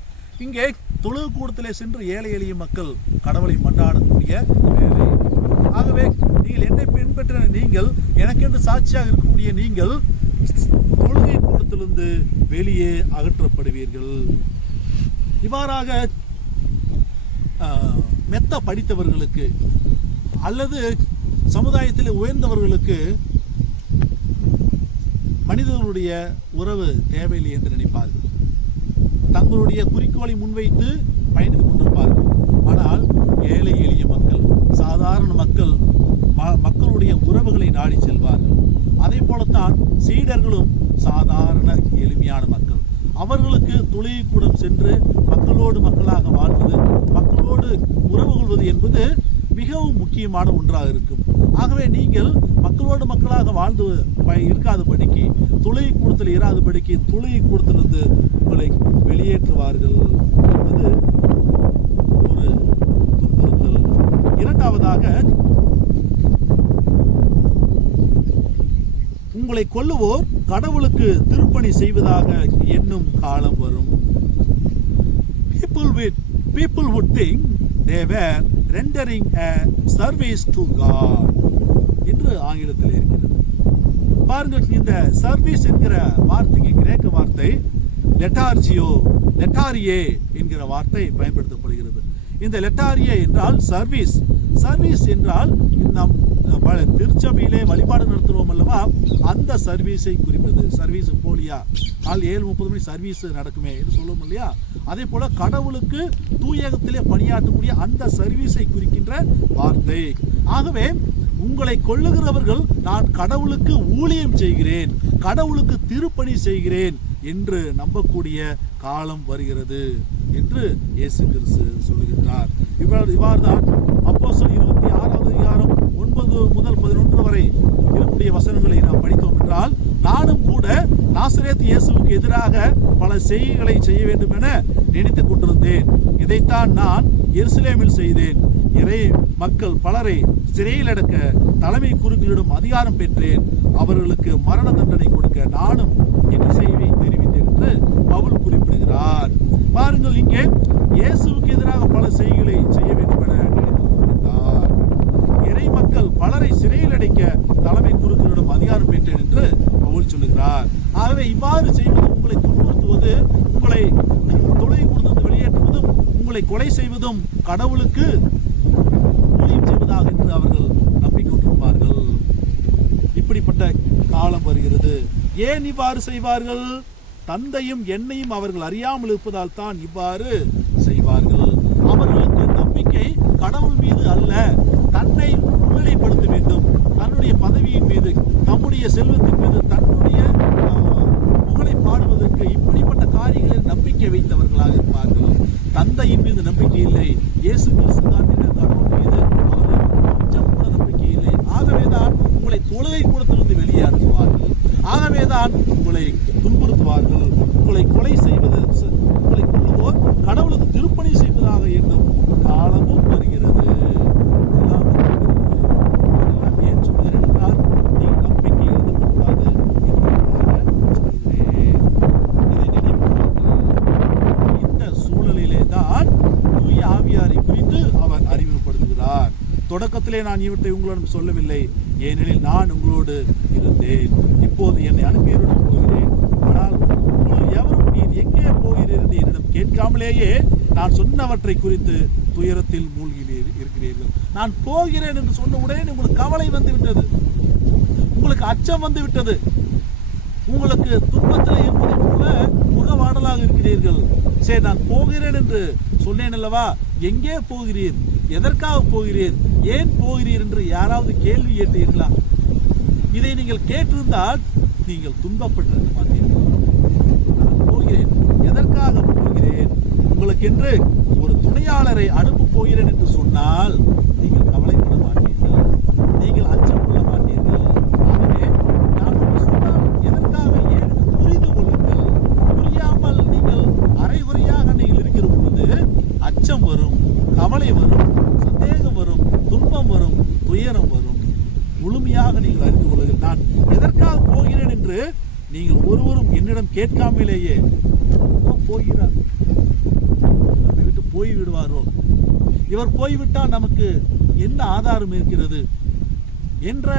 இங்கே தொழுகை கூடத்திலே சென்று ஏழை எளிய மக்கள் கடவுளை மன்றாடக்கூடிய வேலை. ஆகவே நீங்கள் என்னை பின்பற்ற நீங்கள், எனக்கென்று சாட்சியாக இருக்கக்கூடிய நீங்கள் தொழுகை கூடத்திலிருந்து வெளியே அகற்றப்படுவீர்கள். இவ்வாறாக மெத்த படித்தவர்களுக்கு அல்லது சமுதாயத்தில் உயர்ந்தவர்களுக்கு மனிதர்களுடைய உறவு தேவையில்லை என்று நினைப்பார்கள். தங்களுடைய குறிக்கோளை முன்வைத்து பயணித்துக் கொண்டிருப்பார்கள். ஆனால் ஏழை எளிய மக்கள், சாதாரண மக்கள் மக்களுடைய உறவுகளை நாடி செல்வார்கள். அதே போலத்தான் சீடர்களும் சாதாரண எளிமையான மக்கள். அவர்களுக்கு தொழுகைக்கூடம் சென்று மக்களோடு மக்களாக வாழ்வது, மக்களோடு உறவு கொள்வது என்பது மிகவும் முக்கியமான ஒன்றாக இருக்கும். ஆகவே நீங்கள் மக்களோடு மக்களாக வாழ்ந்து இருக்காதபடிக்கு, தொழுகை கூடத்தில் இராதபடிக்கு தொழுகை கூடத்திலிருந்து உங்களை வெளியேற்றுவார்கள் என்பது ஒரு துன்புறுத்தல். இரண்டாவதாக, உங்களை கொல்லுவோர் கடவுளுக்கு திருப்பணி செய்வதாக எண்ணும் காலம் வரும். People would think they were rendering a service to God என்று ஆங்கிலத்தில் இருக்கிறது. பாருங்கள், இந்த சர்வீஸ் என்கிற வார்த்தைக்கு கிரேக்க வார்த்தை லெட்டாரியே என்கிற வார்த்தை பயன்படுத்தப்படுகிறது. இந்த லெட்டாரியே என்றால் சர்வீஸ். சர்வீஸ் என்றால் நம் திருச்சபையிலே வழிபாடு நடத்துவோம் அல்லவா, அந்த சர்வீஸை குறிப்பது. சர்வீஸ் போலியா, கால் 7:30 மணி சர்வீஸ் நடக்குமே என்று சொல்லுவோம் இல்லையா, அதே போல கடவுளுக்கு தூயகத்திலே பணியாற்றக்கூடிய அந்த சர்வீஸை குறிக்கின்ற வார்த்தை. ஆகவே உங்களை கொல்லுகிறவர்கள் நான் கடவுளுக்கு ஊழியம் செய்கிறேன், கடவுளுக்கு திருப்பணி செய்கிறேன் என்று நம்பக்கூடிய காலம் வருகிறது என்று இயேசு கிறிஸ்து சொல்லுகின்றார். இவ்வாறுதான் அப்போஸ்தலர் 26வது அதிகாரம் 9 முதல் 11 வரை இருக்கக்கூடிய வசனங்களை நாம் படித்தோம் என்றால், நானும் கூட நாசரேத் இயேசுவுக்கு எதிராக பல செய்கைகளை செய்ய வேண்டும் என நினைத்துக் கொண்டிருந்தேன். இதைத்தான் நான் எருசலேமில் செய்தேன். இறை மக்கள் பலரை சிறையில் அடக்க தலைமை குருக்களிடம் அதிகாரம் பெற்றேன். அவர்களுக்கு மரண தண்டனை கொடுக்க நானும் என் இசைவை தெரிவித்தேன் என்று பவுல் குறிப்பிடுகிறார். பாருங்கள், இங்கே இயேசுவுக்கு எதிராக பல செய்கைகளை செய்ய வேண்டும் என நினைத்துக் கொண்டிருந்தார். இறை மக்கள் பலரை சிறையில் அடைக்க தலைமை குருக்களிடம் அதிகாரம் பெற்றேன் என்று பவுல் சொல்லுகிறார். ஆகவே இவ்வாறு செய்வது, உங்களை துன்புறுத்துவது, உங்களை தொழுகை கொடுத்து வெளியேற்றுவதும், உங்களை கொலை செய்வதும் கடவுளுக்கு ஊழியம் செய்வதாக என்று அவர்கள் நம்பிக்கொண்டிருப்பார்கள். இப்படிப்பட்ட காலம் வருகிறது. ஏன் இவ்வாறு செய்வார்கள்? தந்தையும் என்னையும் அவர்கள் அறியாமல் இருப்பதால் தான் இவ்வாறு செய்வார்கள். அவர்களுக்கு நம்பிக்கை கடவுள் மீது அல்ல, தன்னை முன்னிலைப்படுத்த வேண்டும், தன்னுடைய பதவியின் மீது, தம்முடைய செல்வத்தின் மீது, தன்னுடைய புகழை பாடுவதற்கு இப்படிப்பட்ட காரியங்களில் நம்பிக்கை வைத்தவர்களாக இருப்பார்கள். தந்தையின் மீது நம்பிக்கை இல்லை, இயேசு கிறிஸ்து காட்டின கடவுள் மீது அவர்களுக்கு கொஞ்சம் கூட நம்பிக்கை இல்லை. ஆகவேதான் உங்களை தொழுகை கூடத்திலிருந்து வெளியேற்றுவார்கள். ஆகவேதான் உங்களை துன்புறுத்துவார்கள். உங்களை கொலை செய்வது, உங்களை கொல்லுவோர் கடவுளுக்கு திருப்பணி செய்வதாக எண்ணும் காலமும் வருகிறது. எல்லாம் ஏன் சொல்கிறேன் என்றால், நீங்கள் நம்பிக்கை எழுதக்கூடாது என்பதற்காக சொல்கிறேன். இதை நினைப்பார்கள். இந்த சூழலிலே தான் தூய ஆவியாரை குறித்து அவர் அறிமுகப்படுத்துகிறார். தொடக்கத்திலே நான் இவற்றை உங்களிடம் சொல்லவில்லை, ஏனெனில் நான் உங்களோடு இருந்தேன். இப்போது என்னை அனுப்பியருடன் போகிறேன். ஆனால் உங்கள் எவரும் நீர் எங்கே போகிறீர் என்று என்னிடம் கேட்காமலேயே நான் சொன்னவற்றை குறித்து துயரத்தில் மூழ்கி இருக்கிறீர்கள். நான் போகிறேன் என்று சொன்ன உடனே உங்களுக்கு கவலை வந்து விட்டது, உங்களுக்கு அச்சம் வந்து விட்டது, உங்களுக்கு துன்பத்தில் இருப்பதை போல முகவாடலாக இருக்கிறீர்கள். சரி, நான் போகிறேன் என்று சொன்னேன் அல்லவா, எங்கே போகிறீர், எதற்காக போகிறீர், ஏன் போகிறீர் என்று யாராவது கேள்வி கேட்டீர்களா? இதை நீங்கள் கேட்டிருந்தால் நீங்கள் துன்பப்பட்டிருக்க மாட்டீர்கள். நான் போகிறேன், எதற்காக போகிறேன், உங்களுக்கு என்று ஒரு துணையாளரை அனுப்ப போகிறேன் என்று சொன்னால் நீங்கள் கவலைப்பட மாட்டீர்கள், நீங்கள் அச்சம் கொள்ள மாட்டீர்கள். ஆகவே நான் சொன்னால் எதற்காக ஏன் புரிந்து கொள்ளுங்கள். புரியாமல் நீங்கள் அரைகுறையாக நீங்கள் இருக்கிற பொழுது அச்சம் வரும், கவலை வரும், சந்தேகம் வரும், துன்பம் வரும், துயரம் வரும். முழுமையாக நீங்கள் அறிந்து கொள்ளுங்கள். நான் எதற்காக போகிறேன் என்று நீங்கள் ஒருவரும் என்னிடம் கேட்காமலேயே போகிறார், நம்மை விட்டு போய்விடுவாரோ, இவர் போய்விட்டால் நமக்கு என்ன ஆதாரம் இருக்கிறது என்ற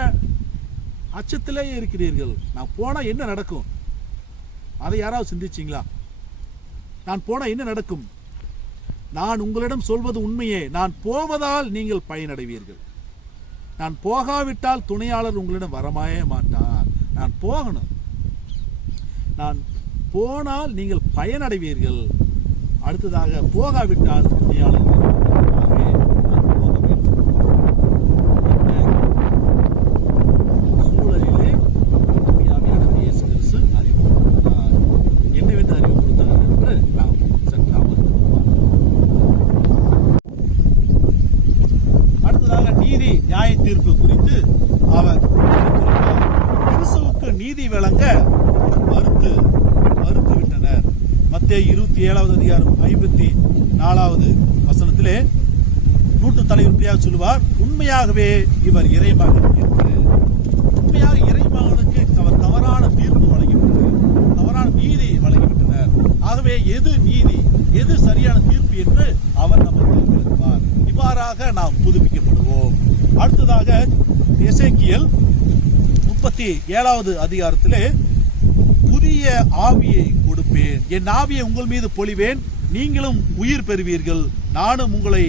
அச்சத்திலேயே இருக்கிறீர்கள். நான் போனா என்ன நடக்கும், அதை யாராவது சிந்திச்சீங்களா? நான் போனா என்ன நடக்கும்? நான் உங்களிடம் சொல்வது உண்மையே. நான் போவதால் நீங்கள் பயனடைவீர்கள். நான் போகாவிட்டால் துணையாளர் உங்களிடம் வரமாயே மாட்டார். நான் போகணும். நான் போனால் நீங்கள் பயனடைவீர்கள். அடுத்ததாக போகாவிட்டால் துணையாளர் வரமாட்டார். நான் போக வேண்டும். இந்த சூழலிலே தூயாவியானவர் இயேசு கிறிஸ்து அறிவுறுத்தார். என்னவென்று அறிவுறுத்தார் என்று நாம் சற்று அமர்ந்து அடுத்ததாக நீதி நியாய தீர்ப்பு குறித்து அவர் கிறிஸ்துவுக்கு நீதி வழங்க மறுத்துவிட்டனர். மத்தேயு 27வது அதிகாரம் 54வது வசனத்திலே நூற்று தலைவர் பிரியாக சொல்லுவார், உண்மையாகவே இவர் இறைமகன் என்று. உண்மையாக இறைமகனுக்கு அவர் தவறான தீர்ப்பு வழங்கிவிட்டனர், தவறான நீதி வழங்கிவிட்டனர். ஆகவே எது நீதி, எது சரியான தீர்ப்பு என்று அவர் நமக்கு விளக்குவார். இவ்வாறாக நாம் புதுப்பிக்கப்படுவோம். அடுத்ததாக எசேக்கியேல் 37வது அதிகாரத்திலே புதிய ஆவியை கொடுப்பேன், என் ஆவியை உங்கள் மீது பொழிவேன், நீங்களும் உயிர் பெறுவீர்கள், நானும் உங்களை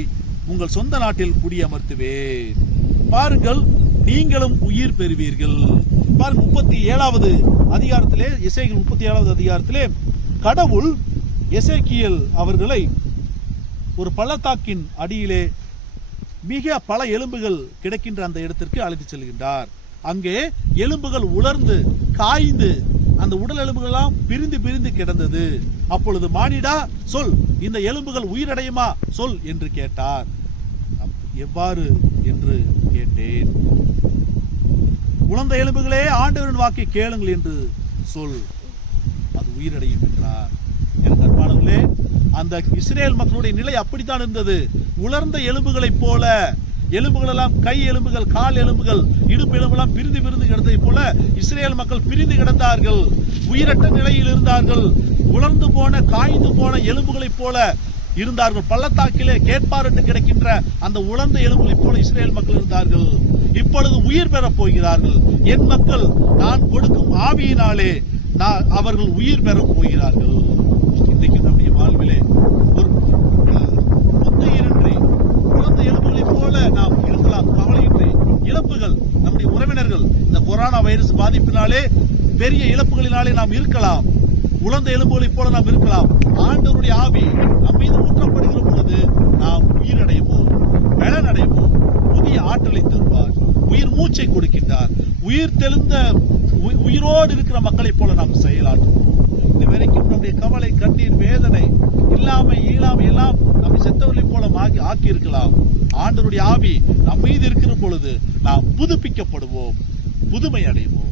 உங்கள் சொந்த நாட்டில் குடியமர்த்துவேன். பாருங்கள், நீங்களும் உயிர் பெறுவீர்கள். பாருங்கள் 37வது அதிகாரத்திலே, எசேக்கியேல் 37வது அதிகாரத்திலே கடவுள் எசேக்கியேல் அவர்களை ஒரு பள்ளத்தாக்கின் அடியிலே மிக பல எலும்புகள் கிடைக்கின்ற அந்த இடத்திற்கு அழைத்து செல்கின்றார். அங்கே எலும்புகள் உலர்ந்து காய்ந்து அந்த உடல் எலும்புகள் எல்லாம் பிரிந்து பிரிந்து கிடந்தது. அப்பொழுது மானிடா சொல், இந்த எலும்புகள் உயிரடையுமா சொல் என்று கேட்டார். எவ்வாறு என்று கேட்டேன். உலர்ந்த எலும்புகளே ஆண்டவரின் வாக்கை கேளுங்கள் என்று சொல், அது உயிரடையும் என்றார். என் அன்பானவர்களே, அந்த இஸ்ரேல் மக்களுடைய நிலை அப்படித்தான் இருந்தது. உலர்ந்த எலும்புகளைப் போல, எலும்புகள் எல்லாம் கை எலும்புகள், கால் எலும்புகள், இடுப்பு எலும்புலாம் பிரிந்து பிரிந்து கிடந்ததை போல இஸ்ரேல் மக்கள் பிரிந்து கிடந்தார்கள். உயிரற்ற நிலையில் இருந்தார்கள். உலர்ந்து போன காய்ந்து போன எலும்புகளைப் போல இருந்தார்கள். பள்ளத்தாக்கிலே கேட்பார் என்று கிடைக்கின்ற அந்த உலர்ந்த எலும்புகளைப் போல இஸ்ரேல் மக்கள் இருந்தார்கள். இப்பொழுது உயிர் பெறப் போகிறார்கள். என் மக்கள் நான் கொடுக்கும் ஆவியினாலே அவர்கள் உயிர் பெறப் போகிறார்கள். இன்றைக்கு நம்முடைய வாழ்விலே ஒரு புத்துயிரின்றி உலர்ந்த எலும்புகளைப் போல நாம் இருக்கலாம். கவலையின்றி இழப்புகள், நம்முடைய உறவினர்கள் இந்த கொரோனா வைரஸ் பாதிப்பினாலே பெரிய இழப்புகளினாலே நாம் இருக்கலாம். உலர்ந்த எலும்புகளைப் போல நாம் இருக்கலாம். ஆண்டவருடைய ஆவி நம் மீது ஊற்றப்படுகிற பொழுது நாம் உயிரடைவோம், பலனடைவோம், புதிய ஆற்றலை தருவார், உயிர் மூச்சை கொடுக்கின்றார். உயிர் தெளிந்த உயிரோடு இருக்கிற மக்களைப் போல நாம் செயலாற்றுவோம். இது வரைக்கும் நம்முடைய கவலை, கண்ணீர், வேதனை, இல்லாமை எல்லாம் நம்மை செத்தவர்களைப் போல ஆக்கி இருக்கலாம். ஆண்டவருடைய ஆவி நம் மீது இருக்கிற பொழுது நாம் புதுப்பிக்கப்படுவோம், புதுமை அடைவோம்.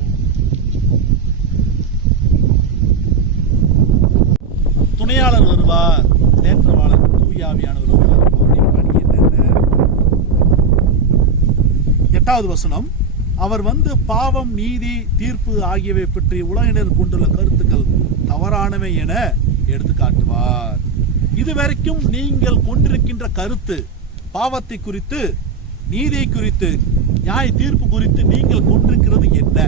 துணையாளர் வருவார், தேற்றவாளர் தூயாவியானவர் வருவார். அவருடைய பணி என்னென்ன? 8வது வசனம், அவர் வந்து பாவம், நீதி, தீர்ப்பு ஆகியவை பற்றி உலகினர் கொண்டுள்ள கருத்துக்கள் தவறானவை என எடுத்து காட்டுவார். இதுவரைக்கும் நீங்கள் கொண்டிருக்கின்ற கருத்து, பாவத்தை குறித்து, நீதியை குறித்து, நியாய தீர்ப்பு குறித்து நீங்கள் கொண்டிருக்கிறது என்ன?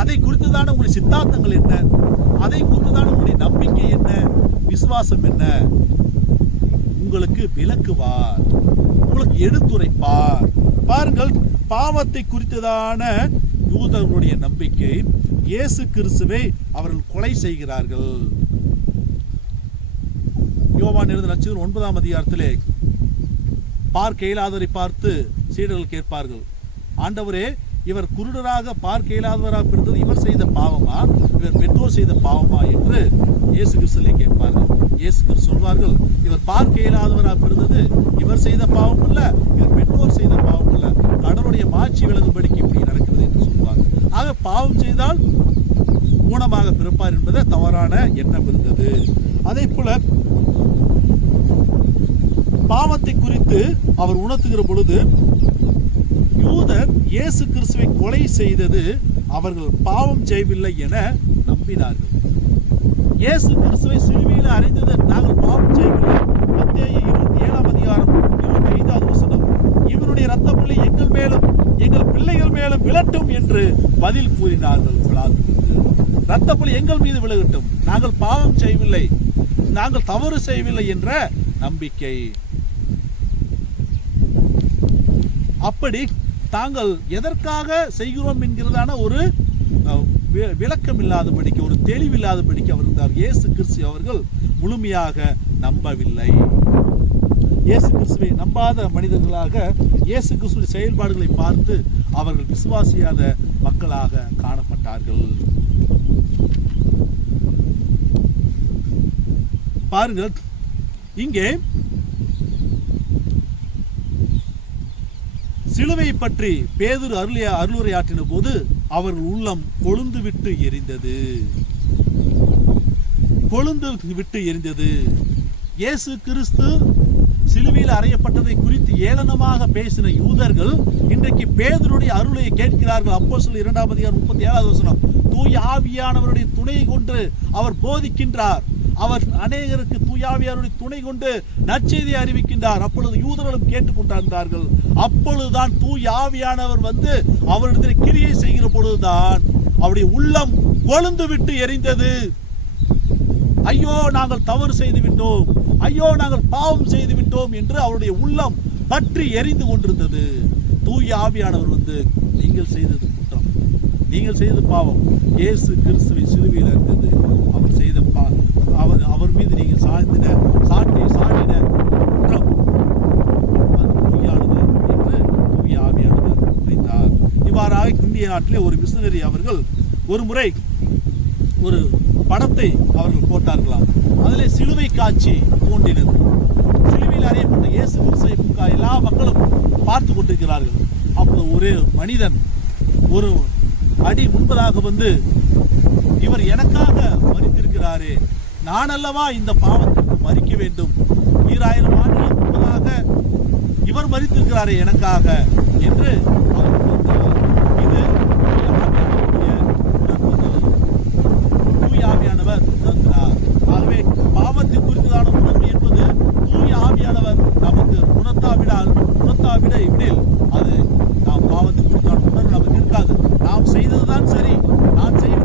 அதை குறித்துதான உங்களுடைய சித்தாந்தங்கள் என்ன? அதை குறித்துதான உங்களுடைய நம்பிக்கை என்ன? விசுவாசம் என்ன? உங்களுக்கு விளக்குவார், உங்களுக்கு எடுத்துரைப்பார். பாருங்கள், பாவத்தை குறித்ததான யூதர்களுடைய நம்பிக்கை, இயேசு கிறிஸ்துவை அவர்கள் கொலை செய்கிறார்கள். யோவான் எழுதின நற்செய்தி 9ஆம் அதிகாரத்திலே பார்க்க இயலாதவரை பார்த்து சீடர்கள் கேட்பார்கள், ஆண்டவரே, இவர் குருடராக பார்க்க இயலாதவராக பிறந்தது இவர் செய்த பாவமா, இவர் பெற்றோர் செய்த பாவமா என்று இயேசு கிறிஸ்துவை கேட்பார்கள். இயேசு கிறிஸ்து சொல்வார்கள், இவர் பார்க்க இயலாதவராக பிறந்தது இவர் செய்த பாவம் அல்ல, இவர் பெற்றோர் செய்த பாவம் அல்ல, கடவுளுடைய மாட்சி விலகும்படிக்கு இப்படி நடக்கிறது என்று சொல்வார். ஆக பாவம் செய்தால் ஊனமாக பிறப்பார் என்பது தவறான எண்ணம் இருந்தது. அதே போல பாவத்தை குறித்து அவர் உணர்த்துகிற பொழுது யூதர் இயேசு கிறிஸ்துவை கொலை செய்தது அவர்கள் பாவம் செய்யவில்லை என நம்பினார்கள். இயேசு கிறிஸ்துவை சிலுவையில் அறைந்தது நாங்கள் பாவம் செய்யவில்லை. மத்தேயு 27ஆம் அதிகாரம் 25வது வசனம், இவருடைய இரத்தப்பழி எங்கள் மேலும் எங்கள் பிள்ளைகள் மேலும் விழட்டும் என்று பதில் கூறினார்கள். இரத்தப்பழி எங்கள் மீது விழுகட்டும், நாங்கள் பாவம் செய்யவில்லை, நாங்கள் தவறு செய்யவில்லை என்ற நம்பிக்கை. அப்படி தாங்கள் எதற்காக செய்கிறோம் என்கிறதான ஒரு விளக்கம் இல்லாதபடிக்கு, ஒரு தெளிவில்லாதபடிக்கு அவர் இருந்தார். இயேசு கிறிஸ்து அவர்கள் முழுமையாக நம்பவில்லை. இயேசு கிறிஸ்துவை நம்பாத மனிதர்களாக இயேசு கிறிஸ்துவின் செயல்பாடுகளை பார்த்து அவர்கள் விசுவாசியாத மக்களாக காணப்பட்டார்கள். பாருங்கள், இங்கே சிலுவை பற்றி பேதுரு அருளுரையாற்றின போது அவர்கள் உள்ளம் கொழுந்து விட்டு எரிந்தது. இயேசு கிறிஸ்து சிலுவையில் அறையப்பட்டதை குறித்து ஏளனமாக பேசின யூதர்கள் இன்றைக்கு பேதுருடைய அருளை கேட்கிறார்கள். அப்போஸ்தலர் 2 அதிகாரம் 37வது வசனம். தூய ஆவியானவருடைய துணை கொண்டு அவர் போதிக்கின்றார். அவர் அநேகருக்கு தூய ஆவியானவருடைய துணை கொண்டு நற்செய்தியை அறிவிக்கின்றார். அப்பொழுது யூதர்களும் கேட்டுக்கொண்டிருந்தார்கள். அப்பொழுதுதான் தூய ஆவியானவர் வந்து அவரிடத்தில் கிரியை செய்கிற பொழுதுதான் அவருடைய உள்ளம் கொழுந்து விட்டு எரிந்தது. ஐயோ, நாங்கள் தவறு செய்து விட்டோம், ஐயோ, நாங்கள் பாவம் செய்து விட்டோம் என்று அவருடைய உள்ளம் பற்றி எரிந்து கொண்டிருந்தது. தூய ஆவியானவர் வந்து, நீங்கள் செய்தது குற்றம், நீங்கள் செய்தது பாவம், இயேசு கிறிஸ்துவை சிலுவையில் இருந்தது, அவர் செய்த அவர் மீது நீங்கள் சாடின குற்றம் அது பொய்யானது என்று தூய ஆவியானவர் உரைத்தார். இவ்வாறாக இந்திய நாட்டிலே ஒரு மிஷனரி அவர்கள் ஒரு முறை ஒரு படத்தை அவர்கள் போட்டார்களாம். அதிலே சிலுவை காட்சி தோன்றினது. சிலுவையில் அறையப்பட்ட இயேசு கிறிஸ்துவை எல்லா மக்களும் பார்த்து கொண்டிருக்கிறார்கள். அப்போது ஒரு மனிதன் ஒரு அடி முன்பதாக வந்து, இவர் எனக்காக மரித்திருக்கிறாரே, நான் அல்லவா இந்த பாவத்திற்கு மரிக்க வேண்டும், 2000 ஆண்டுகளுக்கு முன்பதாக இவர் மரித்திருக்கிறாரே எனக்காக என்று அவர் கூறினார். இது தூய ஆவியானவர் உணர்த்தினார். ஆகவே பாவத்தை குறித்ததான உணர்வு என்பது தூய ஆவியானவர் நமக்கு உணர்த்தாவிட இவ்விடில் அது நாம் பாவத்தை குறித்தான உணர்வு நமக்கு இருக்காது. நாம் செய்ததுதான் சரி,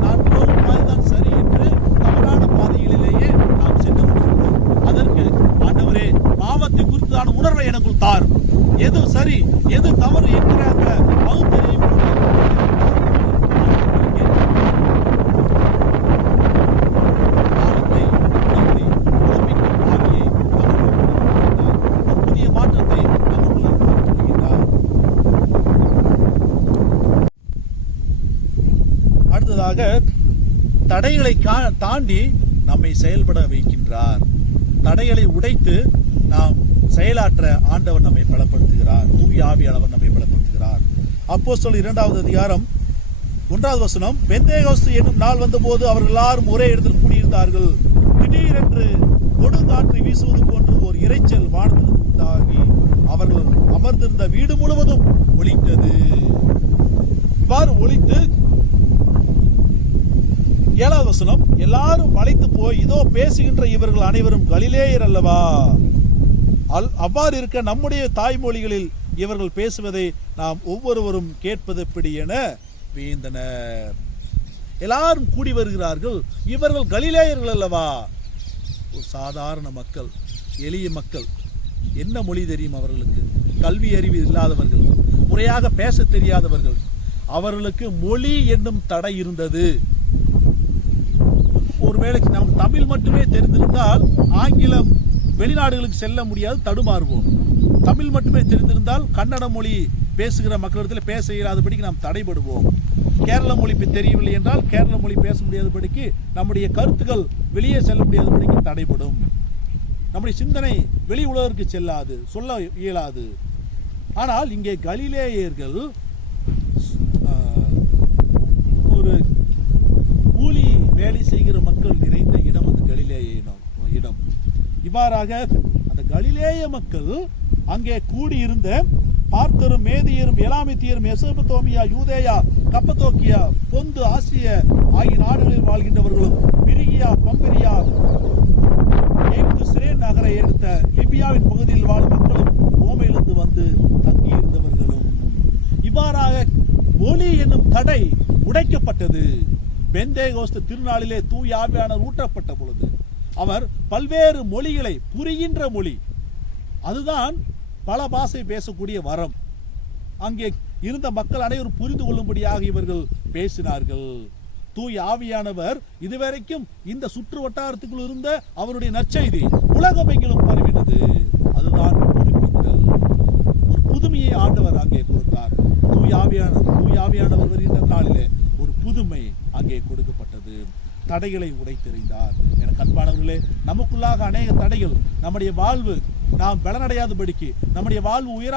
நான் போகும் மாதிரிதான் சரி என்று தவறான பாதைகளிலேயே நாம் சென்று கொண்டிருக்கிறோம். அதற்கு ஆண்டவரே, பாவத்தை குறித்ததான உணர்வை எனக்குள் தார், எது சரி எது தவறு என்கிறாங்க பகுத்தறியும் புதிய மாற்றத்தை அடுத்ததாக தடைகளை தாண்டி நம்மை செயல்பட வைக்கின்றார். தடைகளை உடைத்து நாம் செயலாற்ற ஆண்டவர் நம்மை பலப்படுத்துகிறார். தூய ஆவியானவர் நம்மை பலப்படுத்துகிறார். அப்போஸ்தலர் 2 அதிகாரம் 1வது வசனம். பெந்தேகோஸ்து என்னும் நாள் வந்தபோது அவர்கள் எல்லாரும் ஒரே இடத்தில் கூடியிருந்தார்கள். திடீரென்று கொடுங்காற்று வீசுவது போன்று ஒரு இரைச்சல் வானத்திலிருந்து உண்டாகி அவர்கள் அமர்ந்திருந்த வீடு முழுவதும் ஒலித்தது. இவ்வாறு ஒலித்து 7வது வசனம். எல்லாரும் மலைத்து போய், இதோ பேசுகின்ற இவர்கள் அனைவரும் கலிலேயர் அல்லவா? அவ்வாறு இருக்க நம்முடைய தாய்மொழிகளில் இவர்கள் பேசுவதை நாம் ஒவ்வொருவரும் கேட்பது எப்படி என வியந்தனர். எல்லாரும் கூடி வருகிறார்கள். இவர்கள் கலிலேயர்கள் அல்லவா? ஒரு சாதாரண மக்கள், எளிய மக்கள். என்ன மொழி தெரியும் அவர்களுக்கு? கல்வி அறிவு இல்லாதவர்கள், முறையாக பேச தெரியாதவர்கள். அவர்களுக்கு மொழி என்னும் தடை இருந்தது. ஒருவேளை நாம் தமிழ் மட்டுமே தெரிந்திருந்தால் ஆங்கிலம் வெளிநாடுகளுக்கு செல்ல முடியாது, தடுமாறுவோம். தமிழ் மட்டுமே தெரிந்திருந்தால் கன்னட மொழி பேசுகிற மக்களிடத்தில் பேச இயலாதபடிக்கு நாம் தடைபடுவோம். கேரள மொழி தெரியவில்லை என்றால் கேரள மொழி பேச முடியாதபடிக்கு நம்முடைய கருத்துக்கள் வெளியே செல்ல முடியாதபடிக்கு தடைபடும். நம்முடைய சிந்தனை வெளி உலகிற்கு செல்லாது, சொல்ல இயலாது. ஆனால் இங்கே கலிலேயர்கள் ஒரு கூலி வேலை செய்கிற மக்கள் நிறைந்த இடம் அந்த கலிலேய இடம். இவ்வாறாக அந்த கலிலேய மக்கள் அங்கே கூடியிருந்த பார்த்தரும், மேதியரும், எலாமித்தியரும், மெசொப்பொத்தேமியா, யூதேயா, கப்பத்தோக்கியா, பொந்து, ஆசிய ஆகிய நாடுகளில் வாழ்கின்றவர்களும், பிரிகியா, பம்பிரியா, எகிப்து சிரேன் நகரை எடுத்த லிபியாவின் பகுதியில் வாழும் மக்களும், ரோமையிலிருந்து வந்து தங்கியிருந்தவர்களும். இவ்வாறாக மொழி என்னும் தடை உடைக்கப்பட்டது. பெந்தேகோஸ்து திருநாளிலே தூய ஆவியானவர் ஊற்றப்பட்ட பொழுது அவர் பல்வேறு மொழிகளை புரிகின்ற மொழி, அதுதான் பல பாஷை பேசக்கூடிய வரம். அங்கே இருந்த மக்கள் அனைவரும் புரிந்து கொள்ளும்படியாக இவர்கள் பேசினார்கள். தூய் ஆவியானவர் இதுவரைக்கும் இந்த சுற்று வட்டாரத்துக்குள் இருந்த அவருடைய நற்செய்தி உலகமெங்கிலும் பரவினது. அதுதான் புதுப்பித்தல். ஒரு புதுமையை ஆண்டவர் அங்கே கொடுத்தார். தூய் ஆவியானவர் வருகின்ற நாளிலே ஒரு புதுமை அங்கே கொடுக்கப்பட்டது. தடைகளை உடைத்தெறிந்தார். எனக்கு அன்பானவர்களே, நமக்குள்ளாக அநேக தடைகள், நம்முடைய வாழ்வு நாம் பலனடையாதபடிக்கு, நம்முடைய வாழ்வு உயர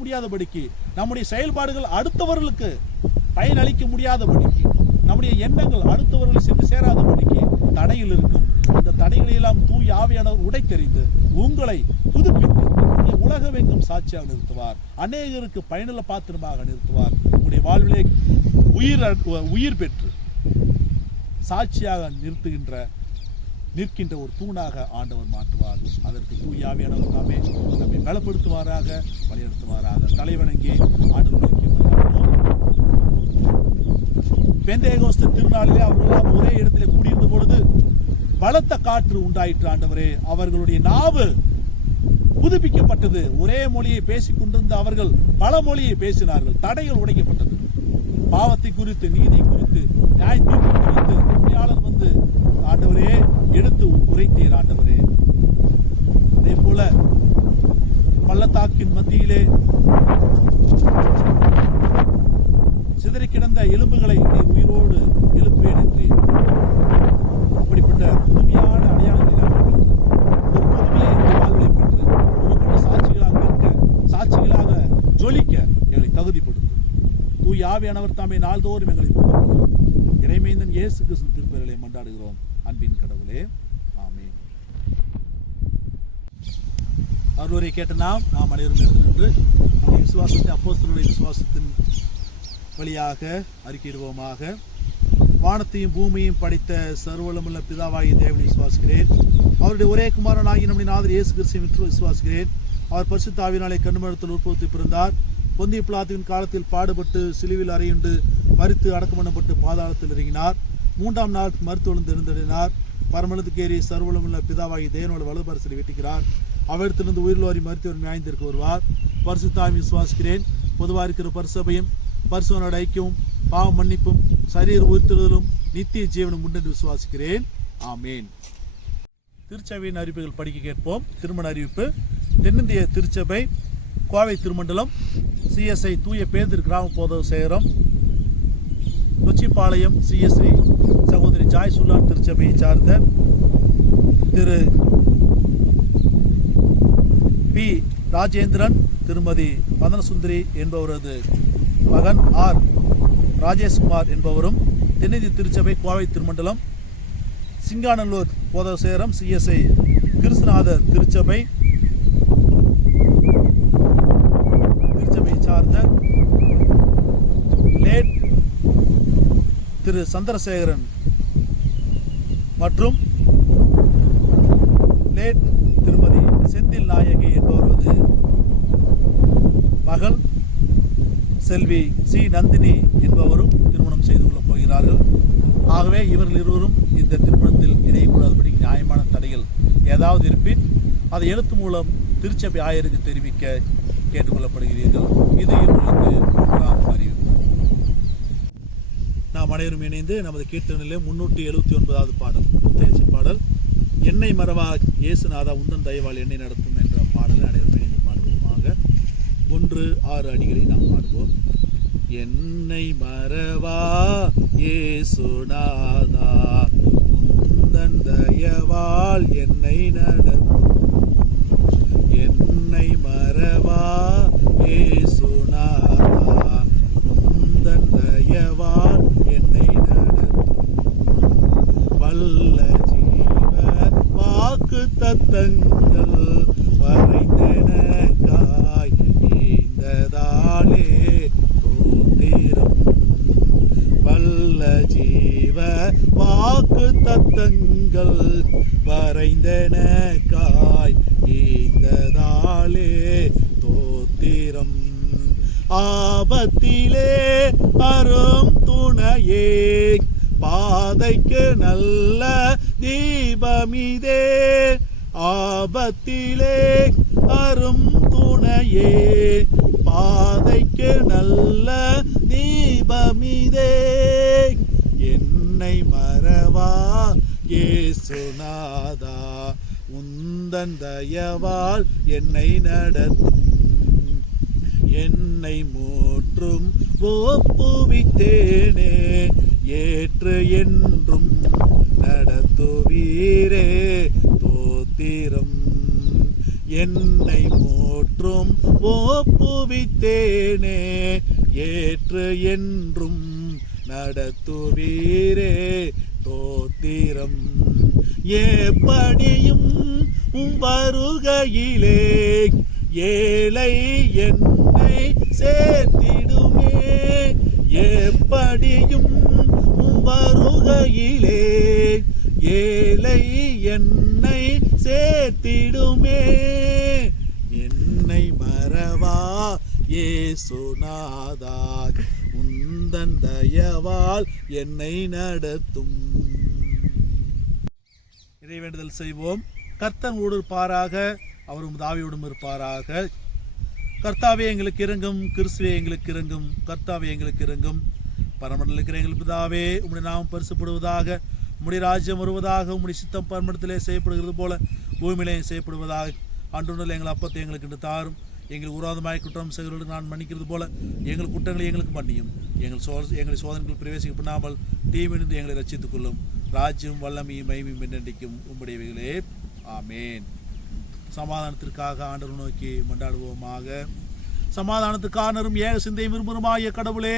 முடியாதபடிக்கு, நம்முடைய செயல்பாடுகள் அடுத்தவர்களுக்கு பயனளிக்க முடியாதபடிக்கு, நம்முடைய எண்ணங்கள் அடுத்தவர்களை சென்று சேராதபடிக்கு தடையில் இருக்கும். அந்த தடைகளை எல்லாம் தூய் ஆவியானவர் உடைத்தெறிந்து உங்களை புதுப்பித்து உலகமெங்கும் சாட்சியாக நிறுத்துவார். அநேகருக்கு பயனுள்ள பாத்திரமாக நிறுத்துவார். உங்களுடைய வாழ்விலே உயிர் பெற்று சாட்சியாக நிற்கின்ற ஒரு தூணாக ஆண்டவர் மாற்றுவார். அதற்கு தூய் ஆவியானவர் தாமே நம்மை பலப்படுத்துவாராக, வழிநடத்துவாராக. தலைவணங்கி ஆண்டவர்களுக்கு பெந்தேகோஸ்து திருநாளிலே அவர்களெல்லாம் ஒரே இடத்திலே கூடியிருந்த பொழுது பலத்த காற்று உண்டாயிற்று. ஆண்டவரே, அவர்களுடைய நாவு புதுப்பிக்கப்பட்டது. ஒரே மொழியை பேசிக் கொண்டிருந்த அவர்கள் பல மொழியை பேசினார்கள். தடைகள் உடைக்கப்பட்டது. பாவத்தை குறித்து, நீதி குறித்து, நியாய தீர்ப்பு குறித்து உண்மையாளர் வந்து ஆண்டவரே எடுத்து உரைத்தீர். ஆண்டவரே, அதே போல பள்ளத்தாக்கின் மத்தியிலே சிதறி கிடந்த எலும்புகளை நீ உயிரோடு எழுப்பேன் என்று அப்படிப்பட்ட புதுமையான அடையாளங்களை நாங்கள் பெற்று, ஒரு புதுமையை எங்கள் வாழ்வை பெற்று உனக்கு சாட்சிகளாக நிற்க, சாட்சிகளாக ஜொலிக்க எங்களை தகுதிப்படுத்தும். தூய் ஆவியானவர் தாமே நாள்தோறும் எங்களை புதுப்பிக்கும். இறைமைந்தன் இயேசு கிறிஸ்து திருப்பெயரிலே மன்றாடுகிறோம் அன்பின் கடவுளே, ஆமென். அருளுரை கேட்ட நாம் அனைவரும் எடுத்து நம்முடைய விசுவாசத்தை அப்போஸ்தலருடைய விசுவாசத்தின் வழியாக அறிக்கையிடுவோமாக. வானத்தையும் பூமியையும் படைத்த சர்வவல்லமையுள்ள பிதாவாகிய தேவனை விசுவாசிக்கிறேன். அவருடைய ஒரே குமாரனாகிய நம்முடைய நாதர் இயேசு கிறிஸ்துவை விசுவாசிக்கிறேன். அவர் பரிசுத்த ஆவியினாலே கன்னிமரியாத்தில் உற்பத்தி பிறந்தார். பொந்திய பிலாத்துவின் காலத்தில் பாடுபட்டு சிலுவையில் அறையுண்டு மரித்து அடக்கம் பண்ணப்பட்டு பாதாளத்தில் இறங்கினார். 3ஆம் நாள் மருத்துவ எழுந்தடினார். பரமளத்துக்கு ஏறி சர்வவல்லமையுள்ள பிதாவாகிய தேவனோட வலதுபரிசில் வெட்டிக்கிறார். அவரிடத்திலிருந்து உயிர்லோரி மருத்துவர் நியாயத்திற்கு வருவார். பரிசுத்த ஆவியை விசுவாசிக்கிறேன். பொதுவாக இருக்கிற பரிசபையும் பரிசுத்தனோட ஐக்கியமும் பாவ மன்னிப்பும் சரீர உயிர்த்தெழுதலும் நித்திய ஜீவனும் உண்டு என்று விசுவாசிக்கிறேன். ஆமேன். திருச்சபையின் அறிவிப்புகள் படிக்க கேட்போம். திருமண அறிவிப்பு. தென்னிந்திய திருச்சபை கோவை திருமண்டலம் CSI தூய பேதிர் கிராம போதக சேகரம் கொச்சிப்பாளையம் CSI சகோதரி ஜாய் சுல்லான் திருச்சபையை சார்ந்த திரு பி ராஜேந்திரன், திருமதி மதனசுந்தரி என்பவரது மகன் ஆர் ராஜேஷ்குமார் என்பவரும், தென்னிந்திய திருச்சபை கோவை திருமண்டலம் சிங்காநல்லூர் போதக சேகரம் CSI கிருஷ்ணநாதர் திருச்சபையை சார்ந்த லேட் திரு சந்திரசேகரன் மற்றும் லேட் திருமதி செந்தில் நாயகி என்பவரது மகள் செல்வி சி நந்தினி என்பவரும் திருமணம் செய்து கொள்ளப் போகிறார்கள். ஆகவே இவர்கள் இருவரும் இந்த திருமணத்தில் இணையக்கூடாதபடி நியாயமான தடைகள் ஏதாவது இருப்பின் அதை எழுத்து மூலம் திருச்சபை ஆயருக்கு தெரிவிக்க கேட்டுக்கொள்ளப்படுகிறீர்கள். இது இவர்களுக்கு 3ஆம் அறிவிப்பு. நாம் அனைவரும் இணைந்து நமது கீர்த்தனையிலே 379வது பாடல், முத்தேசி பாடல், என்னை மறவா இயேசுநாதா உந்தன் தயவால் என்னை நடத்தும் என்ற பாடலை அனைவரும் இணைந்து பாடுவோமாக. 1-6 அடிகளை நாம் பாடுவோம். என்னை மறவா இயேசுநாதா உந்தன் தயவால் என்னை நடத்தும், என்னை மறவா இயேசுநாதா உந்தன் தயவால் என்னை நடத்தும், வல்ல ஜீவ வாக்கு தத்தங்கள் வரைந்தெனக்காய் ஈந்ததாலே தோத்திரம், வல்ல ஜீவ வாக்கு தத்தங்கள் வரைந்தெனக்காய் ஈந்ததாலே தோத்திரம், ஆபத்திலே அரும் துணையே பாதைக்கு நல்ல தீபமிதே ஆபத்திலே அரும் துணையே பாதைக்கு நல்ல தீபமிதே என்னை மறவா இயேசுநாதா உந்தன் தயவால் என்னை நடத்தும் என்னை மூற்றும் ஒப்புவித்தேனே ஏற்று என்றும் நடத்துவீரே தோத்திரம் என்னை மூற்றும் ஒப்புவித்தேனே ஏற்று என்றும் நடத்துவீரே தோத்திரம் எப்படியும் வருகையிலே ஏழை என்னை சேர்த்திடுமே எப்படியும் வருகையிலே ஏழை என்னை சேர்த்திடுமே என்னை மறவா இயேசுநாதா உந்தன் தயவால் என்னை நடத்தும். இறைவேண்டுதல் செய்வோம். கர்த்தர் இருப்பாராக, அவரும் தாவியோடும் இருப்பாராக. கர்த்தாவே எங்களுக்கு இறங்கும், கிறிஸ்துவே எங்களுக்கு இறங்கும், கர்த்தாவே எங்களுக்கு இறங்கும். பரமண்டல இருக்கிற எங்கள் பிதாவே, உம்முடைய நாமம் பரிசுப்படுவதாக, உம்முடைய ராஜ்யம் வருவதாக, உம்முடைய சித்தம் பரமண்டத்திலே செய்யப்படுகிறது போல பூமியிலே செய்யப்படுவதாக. அன்றுள்ள எங்கள் அப்பத்தை எங்களுக்கு இன்று தாரும். எங்களுக்கு உராதமாய் குற்றம் செய்கிறவர்களுக்கு நான் மன்னிக்கிறது போல எங்கள் குற்றங்களை எங்களுக்கு மன்னியும். எங்களை சோதனைகள் பிரவேசிக்க பண்ணாமல் தீமிருந்து எங்களை ரட்சித்துக் கொள்ளும். ராஜ்யம் வல்லமையும் மகிமையும் என்றென்றைக்கும் உம்முடையவைகளே. ஆமேன். சமாதானத்திற்காக ஆண்டவர் நோக்கி மன்றாடுவோமாக. சமாதானத்துக்கானரும் ஏக சிந்தையும் விரும்புமாய கடவுளே,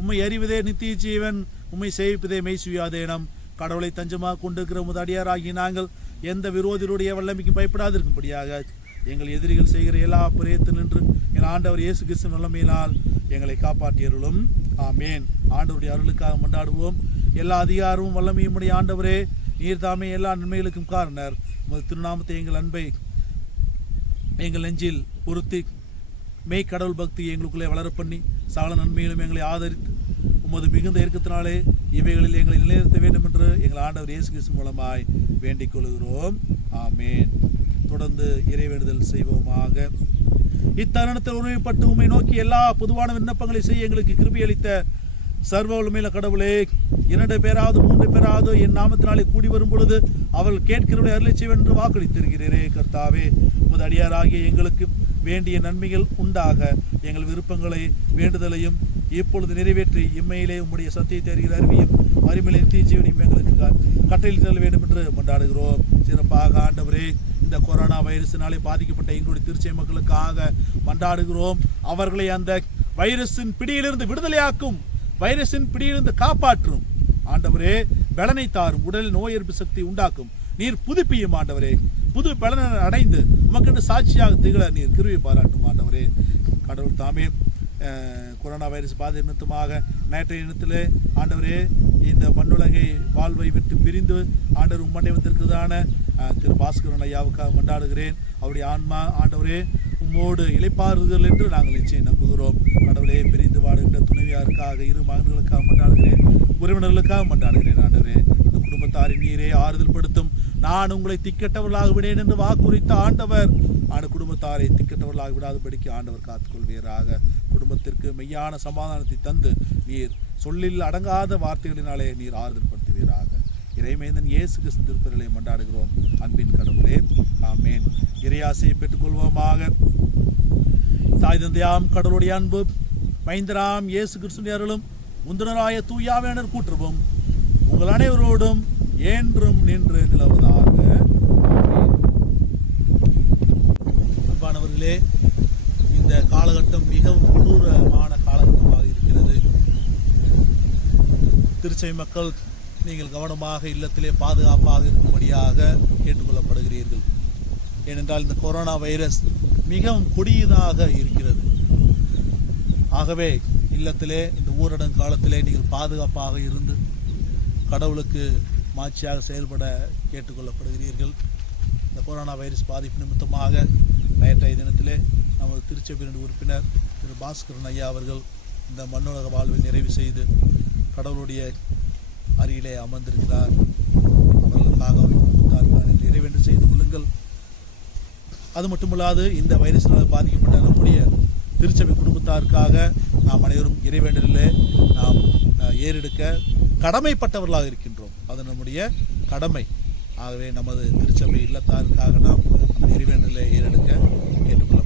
உம்மை அறிவதே நித்திய ஜீவன், உம்மை சேவிப்பதே மெய்சுயாதேனம். கடவுளை தஞ்சமாக கொண்டிருக்கிற உமது அடியாராகி நாங்கள் எந்த விரோதிகளுடைய வல்லமைக்கும் பயப்படாதிருக்கும்படியாக எங்கள் எதிரிகள் செய்கிற எல்லா பிரயத்தில் நின்று என் ஆண்டவர் இயேசு கிறிஸ்து நல்லமையினால் எங்களை காப்பாற்றியருளும். ஆமேன். ஆண்டவருடைய அருளுக்காக மன்றாடுவோம். எல்லா அதிகாரமும் வல்லமையும் உடைய ஆண்டவரே, நீர் தாமே எல்லா நன்மைகளுக்கும் காரணர். உமது திருநாமத்தை எங்கள் அன்பை எங்கள் நெஞ்சில் பொருத்தி மெய் கடவுள் பக்தி எங்களுக்குள்ளே வளர பண்ணி சகல நன்மையிலும் எங்களை ஆதரித்து உமது மிகுந்த இறுக்கத்தினாலே இவைகளில் எங்களை நிலைநிறுத்த வேண்டும் என்று எங்கள் ஆண்டவர் இயேசு கிறிஸ்து மூலமாய் வேண்டிக் கொள்கிறோம். ஆமேன். தொடர்ந்து இறைவேண்டுதல் செய்வோமாக. இத்தருணத்தில் உணவுப்பட்டு உண்மை நோக்கி எல்லா பொதுவான விண்ணப்பங்களை செய்ய எங்களுக்கு கிருபை அளித்த சர்வ வல்லமையுள்ள கடவுளே, 2 பேராவது 3 பேராவது என் நாமத்தினாலே கூடி வரும் பொழுது அவர்கள் கேட்கிறவர்களை அருளை செய்வேன் என்று வாக்களித்திருக்கிறீரே. கர்த்தாவே, உமது அடியாராகிய எங்களுக்கு வேண்டிய நன்மைகள் உண்டாக எங்கள் விருப்பங்களை வேண்டுதலையும் இப்பொழுது நிறைவேற்றி இம்மையிலே உம்முடைய சத்தியத்தை அறிகிற அறிவியும் மறுமையிலே நித்திய ஜீவனையும் எங்களுக்கு கட்டளையிட்டு தர வேண்டும் என்று கொண்டாடுகிறோம். சிறப்பாக ஆண்டவரே, இந்த கொரோனா வைரஸினாலே பாதிக்கப்பட்ட எங்களுடைய திருச்சை மக்களுக்காக மன்றாடுகிறோம். அவர்களை அந்த வைரஸின் பிடியிலிருந்து விடுதலையாக்கும், வைரஸின் பிடியிலிருந்து காப்பாற்றும். ஆண்டவரே, பலனை தாரும், உடலில் நோய் எதிர்ப்பு சக்தி உண்டாக்கும். நீர் புதுப்பியும் ஆண்டவரே, புது பலனை அடைந்து உமக்கென்று சாட்சியாக திகழ நீர் கிருபை பாராட்டும் ஆண்டவரே. கடவுள் தாமே கொரோனா வைரஸ் பாதை நிமித்தமாக நேற்றைய தினத்திலே ஆண்டவரே இந்த மண்ணுலகை வாழ்வை விட்டு பிரிந்து ஆண்டவர் உம்மண்டை வந்திருக்கிறதான திரு பாஸ்கரன் ஐயாவுக்காக மன்றாடுகிறேன். அவருடைய ஆன்மா ஆண்டவரே உம்மோடு இளைப்பாறுதல் என்று நாங்கள் நிச்சயம் நம்புகிறோம். கடவுளே, பிரிந்து வாடுகின்ற துணைவியாருக்காக 2 மகன்களுக்காக மன்றாடுகிறேன், உறவினர்களுக்காக மன்றாடுகிறேன். ஆண்டவரே, அந்த குடும்பத்தாரின் நீரே ஆறுதல் படுத்தும். நான் உங்களை திக்கட்டவர்களாக விடேன் என்று வாக்குறுத்த ஆண்டவர் அந்த குடும்பத்தாரை திக்கட்டவர்களாக விடாதபடிக்கு ஆண்டவர் காத்துக்கொள்வீராக. குடும்பத்திற்கு மெய்யான சமாதானத்தை தந்து நீர் சொல்லில் அடங்காத வார்த்தைகளினாலே நீர் ஆறுதல் படுத்துவீராக. இறைமைந்தன் இயேசு கிறிஸ்து திருப்பெயரிலே மன்றாடுகிறோம் அன்பின் கடவுளே. ஆமேன். இறையாசையை பெற்றுக்கொள்வோமாக. தாய் தந்தையாம் கடவுளுடைய அன்பு, மைந்தராம் இயேசு கிறிஸ்துவின் அருளும், முந்தினராய தூயாவினர் கூற்றுவோம் உங்கள் அனைவரோடும் என்றும் நின்று நிலவுவதாக. அன்பானவர்களே, இந்த காலகட்டம் மிகவும் கொடூரமான காலகட்டமாக இருக்கிறது. திருச்சை மக்கள், நீங்கள் கவனமாக இல்லத்திலே பாதுகாப்பாக இருக்கும்படியாக கேட்டுக்கொள்ளப்படுகிறீர்கள். ஏனென்றால் இந்த கொரோனா வைரஸ் மிகவும் கொடியதாக இருக்கிறது. ஆகவே இல்லத்திலே இந்த ஊரடங்கு காலத்திலே நீங்கள் பாதுகாப்பாக இருந்து கடவுளுக்கு மாட்சியாக செயல்பட கேட்டுக்கொள்ளப்படுகிறீர்கள். இந்த கொரோனா வைரஸ் பாதிப்பு நிமித்தமாக நேற்றைய தினத்திலே நமது திருச்சபையின் உறுப்பினர் திரு பாஸ்கரன் ஐயா அவர்கள் இந்த மண்ணுலக வாழ்வை நிறைவு செய்து கடவுளுடைய அருகிலே அமர்ந்திருக்கிறார். அவர்கள் அவர்களுக்காக அவர்கள் இறைவேண்டு செய்து கொள்ளுங்கள். அது மட்டுமல்லாது இந்த வைரஸினால் பாதிக்கப்பட்ட நம்முடைய திருச்சபை குடும்பத்தாருக்காக நாம் அனைவரும் இறைவேண்டலிலே நாம் ஏறெடுக்க கடமைப்பட்டவர்களாக இருக்கின்றோம். அது நம்முடைய கடமை. ஆகவே நமது திருச்சபை இல்லத்தாருக்காக நாம் அந்த இறைவேண்டலிலே ஏறெடுக்க கேட்டுக்கொள்ள